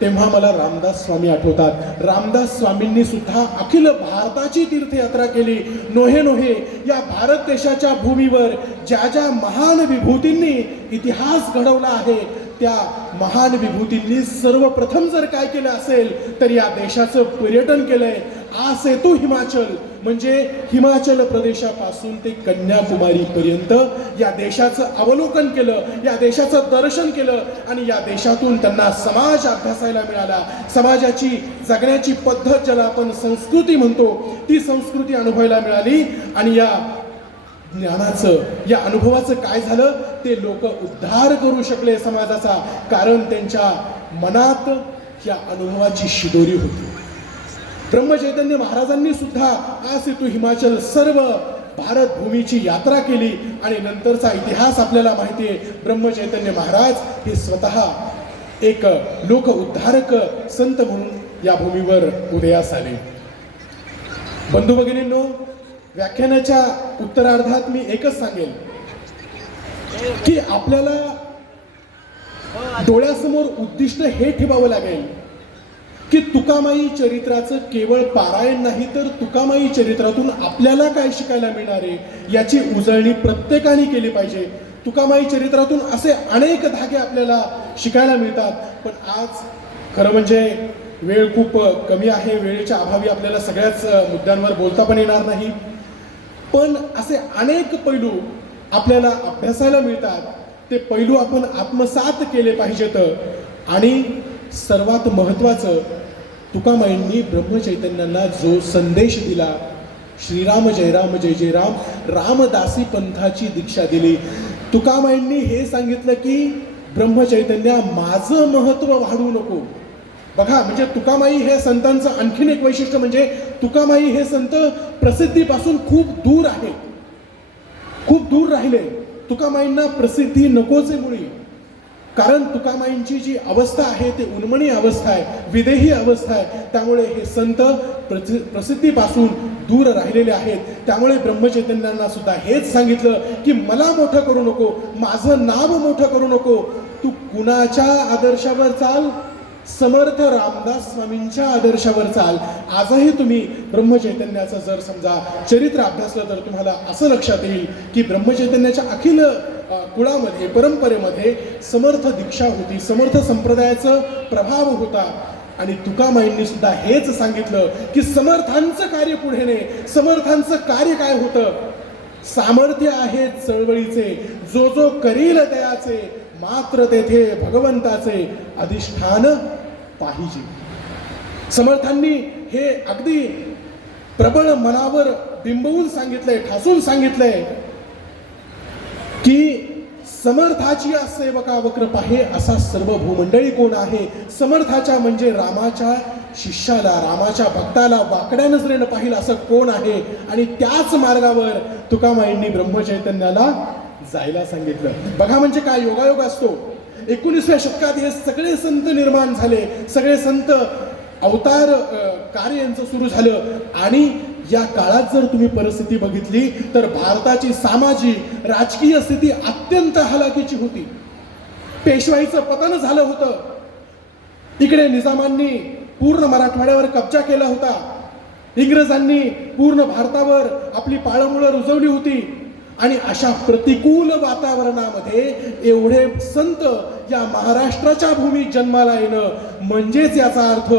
तेव्हा मला रामदास स्वामी आठवतात. रामदास स्वामींनी सुद्धा अखिल भारताची तीर्थयात्रा केली. नोहे नोहे या भारत देशाच्या भूमीवर ज्या ज्या महान विभूतींनी इतिहास घडवला आहे, त्या महान विभूतींनी सर्वप्रथम जर काय केलं असेल तर या देशाचं पर्यटन केलंय. आ सेतू हिमाचल म्हणजे हिमाचल प्रदेशापासून ते कन्याकुमारी पर्यंत या देशाचं अवलोकन केलं, या देशाचं दर्शन केलं आणि या देशातून त्यांना समाज अभ्यासायला मिळाला. समाजाची जगण्याची पद्धत ज्याला आपण संस्कृती म्हणतो, ती संस्कृती अनुभवायला मिळाली. आणि या ज्ञानाचं, या अनुभवाचं काय झालं? ते लोक उद्धार करू शकले समाजाचा, कारण त्यांच्या मनात या अनुभवाची शिदोरी होती. ब्रह्मचैतन्य महाराजांनी सुद्धा आ सेतू हिमाचल सर्व भारत भूमीची यात्रा केली. आणि नंतरचा इतिहास आपल्याला माहिती आहे. ब्रह्मचैतन्य महाराज हे स्वतः एक लोक उद्धारक संत म्हणून या भूमीवर उदयास आले. बंधू भगिनींनो, व्याख्यानाच्या उत्तरार्धात मी एकच सांगेन की आपल्याला डोळ्यासमोर उद्दिष्ट हे ठेवावं लागेल की तुकामाई चरित्राचं केवळ पारायण नाही, तर तुकामाई चरित्रातून आपल्याला काय शिकायला मिळणार आहे याची उजळणी प्रत्येकाने केली पाहिजे. तुकामाई चरित्रातून असे अनेक धागे आपल्याला शिकायला मिळतात. पण आज खरं म्हणजे वेळ खूप कमी आहे. वेळेच्या अभावी आपल्याला सगळ्याच मुद्द्यांवर बोलता पण येणार नाही. पण असे अनेक पैलू आपल्याला अभ्यासायला मिळतात. ते पैलू आपण आत्मसात केले पाहिजेत. आणि सर्वात महत्त्वाचं, तुकामाईंनी ब्रह्मचैतन्यांना जो संदेश दिला, श्रीराम जय राम जय जय राम, रामदासी पंथाची दीक्षा दिली. तुकामाईंनी हे सांगितलं की ब्रह्मचैतन्या माझं महत्त्व वाढवू नको. बघा, म्हणजे तुकामाई हे संतांचं आणखीन एक वैशिष्ट्य म्हणजे तुकामाई हे संत प्रसिद्धीपासून खूप दूर आहेत, खूप दूर राहिले. तुकामाईंना प्रसिद्धी नकोच आहे मुळी. कारण तुकामाईंची जी अवस्था आहे ते उन्मणी अवस्था आहे, विदेही अवस्था आहे. त्यामुळे हे संत प्रसिद्धीपासून दूर राहिलेले आहेत. त्यामुळे ब्रह्मचैतन्यांना सुद्धा हेच सांगितलं की मला मोठं करू नको, माझं नाव मोठं करू नको. तू कुणाच्या आदर्शावर चाल? समर्थ रामदास स्वामींच्या आदर्शावर चाल. आजही तुम्ही ब्रह्मचैतन्याचं जर समजा चरित्र अभ्यासलं तर तुम्हाला असं लक्षात येईल की ब्रह्मचैतन्याच्या अखिल कुळामध्ये, परंपरेमध्ये समर्थ दीक्षा होती, समर्थ संप्रदायाचा प्रभाव होता. आणि तुकामाईंनी सुद्धा हेच सांगितलं की समर्थांचं कार्य पुढे ने. समर्थांचं कार्य काय होतं? सामर्थ्य आहे चळवळीचे, जो जो करील त्याचे, मात्र तेथे भगवंताचे अधिष्ठान पाहिजे. समर्थांनी हे अगदी प्रबळ मनावर बिंबवून सांगितलंय, ठासून सांगितलंय की समर्थाची सेवका वक्र पाहे, असा सर्व भूमंडळी कोण आहे? समर्थाच्या म्हणजे रामाच्या शिष्याला, रामाच्या भक्ताला वाकड्या नजरेनं पाहिलं असं कोण आहे? आणि त्याच मार्गावर तुकामाईंनी ब्रह्मचैतन्याला जायला सांगितलं. बघा म्हणजे काय योगायोग असतो. 19व्या शतकात हे सगळे संत निर्माण झाले, सगळे संत अवतार कार्य यांचं सुरू झालं. आणि या काळात जर तुम्ही परिस्थिती बघितली तर भारताची सामाजिक राजकीय स्थिती अत्यंत हलाखीची होती. पेशवाईचं पतन झालं होतं. इकडे निजामांनी पूर्ण मराठवाड्यावर कब्जा केला होता. इंग्रजांनी पूर्ण भारतावर आपली पाळंमुळं रुजवली होती. आणि अशा प्रतिकूल वातावरणामध्ये एवढे संत या महाराष्ट्राच्या भूमीत जन्माला येणं म्हणजेच याचा अर्थ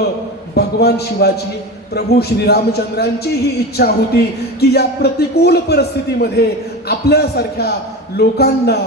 भगवान शिवाची, प्रभू श्रीरामचंद्रांची ही इच्छा होती की या प्रतिकूल परिस्थितीमध्ये आपल्यासारख्या लोकांना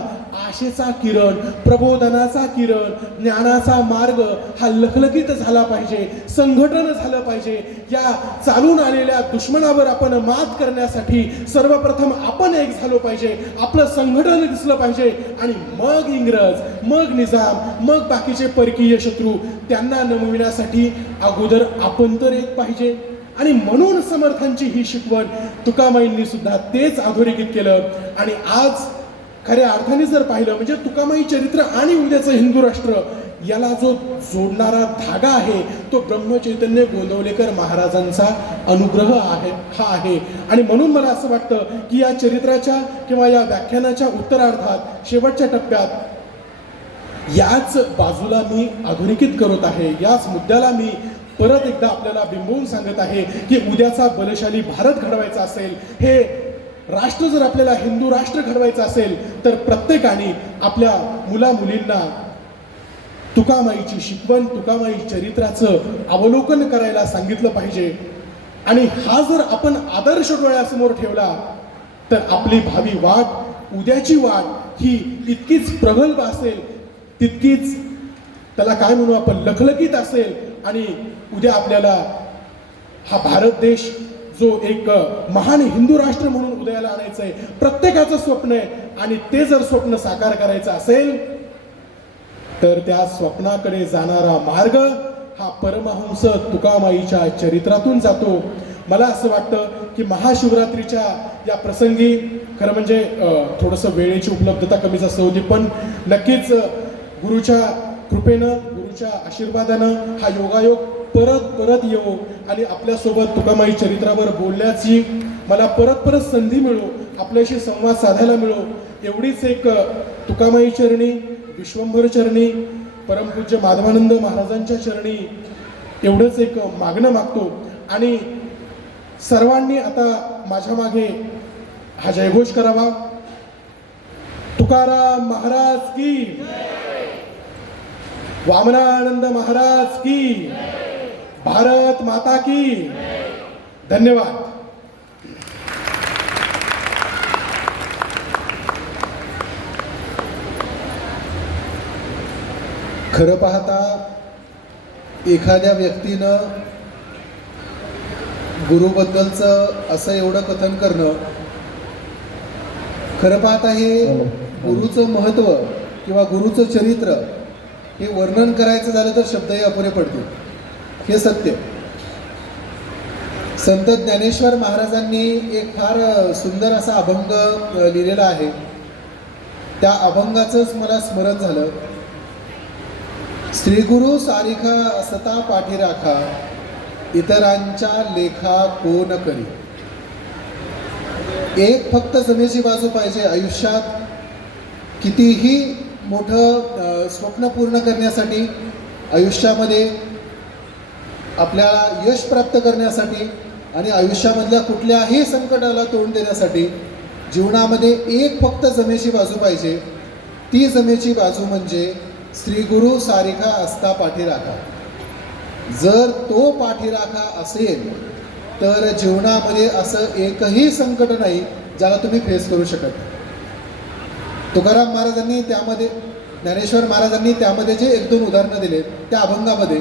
आशेचा किरण, प्रबोधनाचा किरण, ज्ञानाचा मार्ग हा लखलखीत झाला पाहिजे, संघटन झालं पाहिजे. या चालून आलेल्या दुश्मनावर आपण मात करण्यासाठी सर्वप्रथम आपण एक झालो पाहिजे, आपलं संघटन दिसलं पाहिजे. आणि मग इंग्रज, मग निजाम, मग बाकीचे परकीय शत्रू त्यांना नमविण्यासाठी अगोदर आपण तर एक पाहिजे. आणि म्हणून समर्थांची ही शिकवण तुकामाईंनी सुद्धा तेच अधोरेखित केलं. आणि आज खऱ्या अर्थाने जर पाहिलं म्हणजे तुकामाई चरित्र आणि उद्याचं हिंदू राष्ट्र याला जो जोडणारा धागा आहे तो ब्रह्मचैतन्य गोंदवलेकर महाराजांचा अनुग्रह आहे, हा आहे. आणि म्हणून मला असं वाटतं की या चरित्राच्या किंवा या व्याख्यानाच्या उत्तरार्धात शेवटच्या टप्प्यात याच बाजूला मी अधोरेखित करत आहे, याच मुद्द्याला मी परत एकदा आपल्याला बिंबवून सांगत आहे की उद्याचा बलशाली भारत घडवायचा असेल, हे राष्ट्र जर आपल्याला हिंदू राष्ट्र घडवायचं असेल तर प्रत्येकाने आपल्या मुलामुलींना तुकामाईची शिकवण, तुकामाई चरित्राचं अवलोकन करायला सांगितलं पाहिजे. आणि हा जर आपण आदर्श डोळ्यासमोर ठेवला तर आपली भावी वाट, उद्याची वाट ही इतकीच प्रगल्भ असेल, तितकीच त्याला काय म्हणू आपण लखलखीत असेल. आणि उद्या आपल्याला हा भारत देश जो एक महान हिंदू राष्ट्र म्हणून उदयाला आणायचं आहे, प्रत्येकाचं स्वप्न आहे. आणि ते जर स्वप्न साकार करायचं असेल तर त्या स्वप्नाकडे जाणारा मार्ग हा परमहंस तुकामाईच्या चरित्रातून जातो. मला असं वाटतं की महाशिवरात्रीच्या या प्रसंगी खरं म्हणजे थोडंसं वेळेची उपलब्धता कमीच असं होती, पण नक्कीच गुरुच्या कृपेनं, गुरुच्या आशीर्वादानं हा योगायोग परत येऊ आणि आपल्यासोबत तुकामाई चरित्रावर बोलण्याची मला परत संधी मिळो, आपल्याशी संवाद साधायला मिळो, एवढीच एक तुकामाई चरणी, विश्वंभर चरणी, परमपूज्य माधवानंद महाराजांच्या चरणी एवढंच एक मागणं मागतो. आणि सर्वांनी आता माझ्या मागे हा जयघोष करावा. तुकाराम महाराज की, वामनानंद महाराज की, भारत माता की. धन्यवाद. खरं पाहता एखाद्या व्यक्तीनं गुरुबद्दलचं असं एवढं कथन करणं, खरं पाहता हे गुरुचं महत्त्व किंवा गुरुचं चरित्र हे वर्णन करायचं झालं तर शब्दही अपुरे पडतील, हे सत्य. संत ज्ञानेश्वर महाराजांनी एक फार सुंदर असा अभंग लिहिलेला आहे. त्या अभंगाचंच मला स्मरण झालं. श्री गुरु सारिखा असता पाठी राखा, इतरांच्या लेखा कोण करी. एक फक्त जमेची बाजू पाहिजे आयुष्यात. कितीही मोठं स्वप्न पूर्ण करण्यासाठी, आयुष्यामध्ये आपल्याला यश प्राप्त करण्यासाठी आणि आयुष्यामधल्या कुठल्याही संकटाला तोंड देण्यासाठी जीवनामध्ये एक फक्त जमेची बाजू पाहिजे. ती जमेची बाजू म्हणजे श्री गुरु सारिखा असता पाठीराखा. जर तो पाठीराखा असेल तर जीवनामध्ये असं एकही संकट नाही ज्याला तुम्ही फेस करू शकत. तुकाराम महाराजांनी त्यामध्ये, ज्ञानेश्वर महाराजांनी त्यामध्ये जे 1-2 उदाहरणं दिलेत त्या अभंगामध्ये,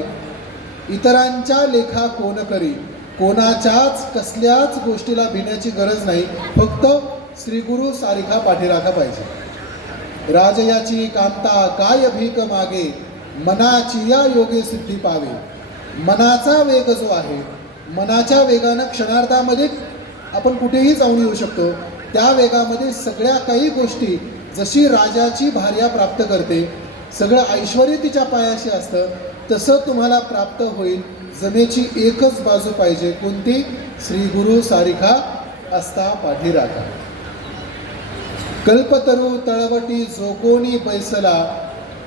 इतरांच्या लेखा कोण करी, कोणाच्याच कसल्याच गोष्टीला भिण्याची गरज नाही, फक्त श्री गुरु सारिखा पाठीराखा पाहिजे. राजयाची कांता काय भीक मागे, मनाची या योगे सिद्धी पावे. मनाचा वेग जो आहे, मनाच्या वेगानं क्षणार्धामध्ये आपण कुठेही जाऊन येऊ शकतो. त्या वेगामध्ये सगळ्या काही गोष्टी, जशी राजाची भार्या प्राप्त करते, सगळं ऐश्वर तिच्या पायाशी असतं, तसं तुम्हाला प्राप्त होईल. जमेची एकच बाजू पाहिजे, कोणती? श्री गुरु सारिखा असता पाठीराखा. कल्पतरू तळवटी जो कोणी बैसला,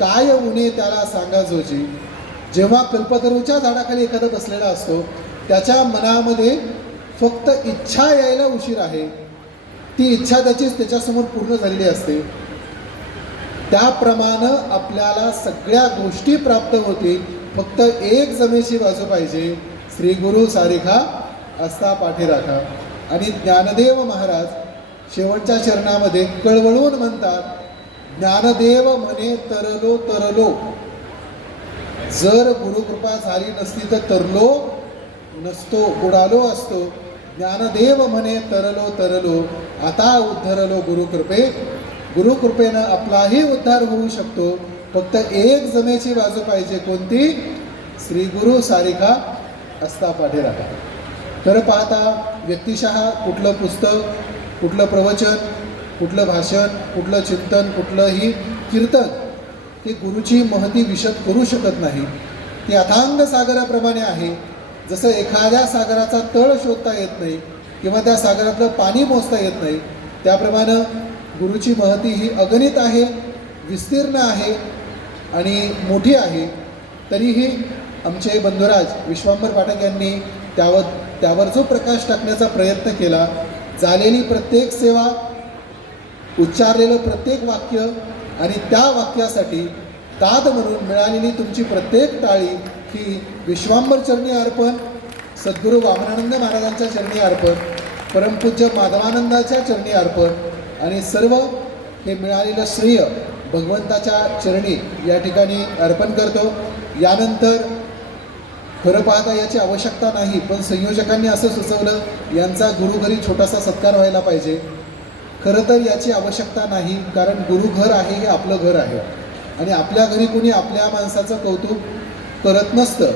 काय उणे त्याला सांगा जोजी. जेव्हा कल्पतरूच्या झाडाखाली एखादा बसलेला असतो, त्याच्या मनामध्ये फक्त इच्छा यायला उशीर आहे. ती इच्छा त्याच्यासमोर पूर्ण झालेली असते. त्याप्रमाणे आपल्याला सगळ्या गोष्टी प्राप्त होतील. फक्त एक जमेची बाजू पाहिजे, श्री गुरु सारिखा असता पाठीराखा. आणि ज्ञानदेव महाराज शेवटच्या चरणामध्ये कळवळून म्हणतात, ज्ञानदेव म्हणे तरलो तरलो, जर गुरुकृपा झाली नसती तर तरलो नसतो, बुडालो असतो. ज्ञानदेव म्हणे तरलो तरलो, आता उद्धरलो गुरुकृपे. गुरुकृपेनं आपलाही उद्धार होऊ शकतो. फक्त एक जमेची बाजू पाहिजे, कोणती? श्री गुरु सारिखा असता पाठीराखा. खरं पाहता व्यक्तिशः कुठलं पुस्तक, कुठलं प्रवचन, कुठलं भाषण, कुठलं चिंतन, कुठलंही कीर्तन ते गुरुची महती विशद करू शकत नाही. ती अथांग सागराप्रमाणे आहे. जसं एखाद्या सागराचा तळ शोधता येत नाही किंवा त्या सागरातलं पाणी मोजता येत नाही, त्याप्रमाणे गुरुची महती ही अगणित आहे, विस्तीर्ण आहे आणि मोठी आहे. तरीही आमचे बंधुराज विश्वांबर पाठक यांनी त्यावर जो प्रकाश टाकण्याचा प्रयत्न केला, झालेली प्रत्येक सेवा, उच्चारलेलं प्रत्येक वाक्य आणि त्या वाक्यासाठी दाद म्हणून मिळालेली तुमची प्रत्येक टाळी ही विश्वांबर चरणी अर्पण, सद्गुरू वामनानंद महाराजांच्या चरणी अर्पण, परमपूज्य माधवानंदाच्या चरणी अर्पण आणि सर्व हे मिळालेलं श्रेय भगवंताच्या चरणी या ठिकाणी अर्पण करतो. यानंतर खरं पाहता याची आवश्यकता नाही, पण संयोजकांनी असं सुचवलं, यांचा गुरुघरी छोटासा सत्कार व्हायला पाहिजे. खरं तर याची आवश्यकता नाही, कारण गुरुघर आहे हे आपलं घर आहे आणि आपल्या घरी कोणी आपल्या माणसाचं कौतुक करत नसतं,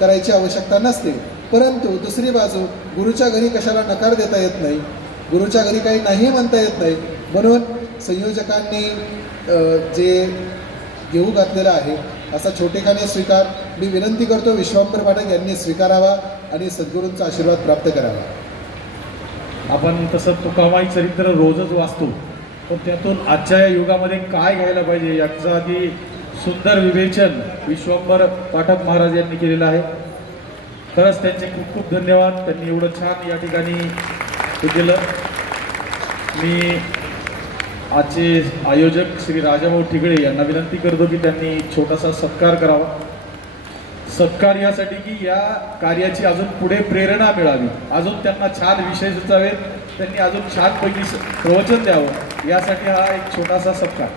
करायची आवश्यकता नसते. परंतु दुसरी बाजू, गुरुच्या घरी कशाला नकार देता येत नाही, गुरुच्या घरी काही नाही म्हणता येत नाही. म्हणून संयोजकांनी जे घेऊ घातलेलं आहे असा छोटेखानी स्वीकार मी विनंती करतो विश्वांबर पाठक यांनी स्वीकारावा आणि सद्गुरूंचा आशीर्वाद प्राप्त करावा. आपण तसं तुकामाई चरित्र रोजच वाचतो, पण त्यातून आजच्या या युगामध्ये काय घ्यायला पाहिजे याचं आधी सुंदर विवेचन विश्वांबर पाठक महाराज यांनी केलेलं आहे. खरंच त्यांचे खूप खूप धन्यवाद. त्यांनी एवढं छान या ठिकाणी हे केलं. मी आजचे आयोजक श्री राजाभाऊ ठिगळे यांना विनंती करतो की त्यांनी छोटासा सत्कार करावा. सत्कार यासाठी की या कार्याची अजून पुढे प्रेरणा मिळावी, अजून त्यांना छान विषय सुचावेत, त्यांनी अजून छानपैकी प्रवचन द्यावं, यासाठी हा एक छोटासा सत्कार.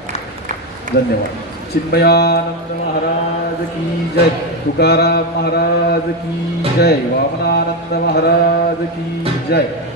धन्यवाद. चिन्मयानंद महाराज की जय, तुकाराम महाराज की जय, वामनानंद महाराज की जय.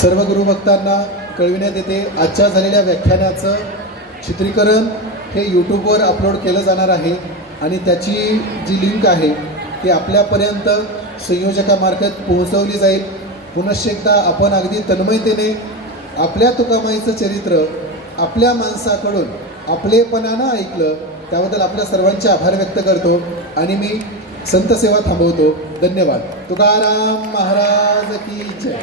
सर्व गुरुभक्तांना कळविण्यात येते आजच्या झालेल्या व्याख्यानाचं चित्रीकरण हे यूट्यूबवर अपलोड केलं जाणार आहे आणि त्याची जी लिंक आहे ती आपल्यापर्यंत संयोजकामार्फत पोहोचवली जाईल. पुनश्च एकदा आपण अगदी तन्मयतेने आपल्या तुकामाईचं चरित्र आपल्या माणसाकडून आपलेपणानं ऐकलं त्याबद्दल आपल्या सर्वांचे आभार व्यक्त करतो आणि मी संत सेवा थांबवतो. धन्यवाद. तुकाराम महाराज की जय.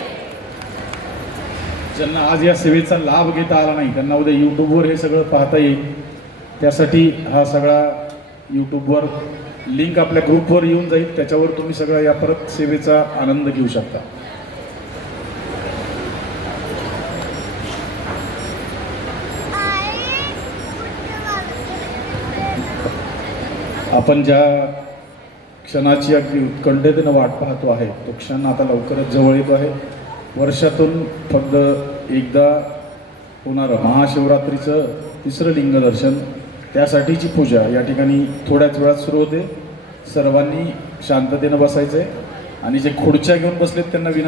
ज्यांना आज या सेवेचा लाभ घेता आला नाही त्यांना उद्या यूट्यूबवर हे सगळं पाहता येईल. त्यासाठी हा सगळा यूट्यूबवर लिंक आपल्या ग्रुपवर येऊन जाईल, त्याच्यावर तुम्ही सगळा या परत सेवेचा आनंद घेऊ शकता. आपण ज्या क्षणाची अगदी उत्कंठतेनं वाट पाहतो आहे तो क्षण आता लवकरच जवळ येतो आहे. वर्षातून फक्त एकदा होणारं महाशिवरात्रीचं तिसरं लिंगदर्शन, त्यासाठीची पूजा या ठिकाणी थोड्याच वेळात सुरू होते. सर्वांनी शांततेनं बसायचं आहे आणि जे खुर्च्या घेऊन बसलेत त्यांना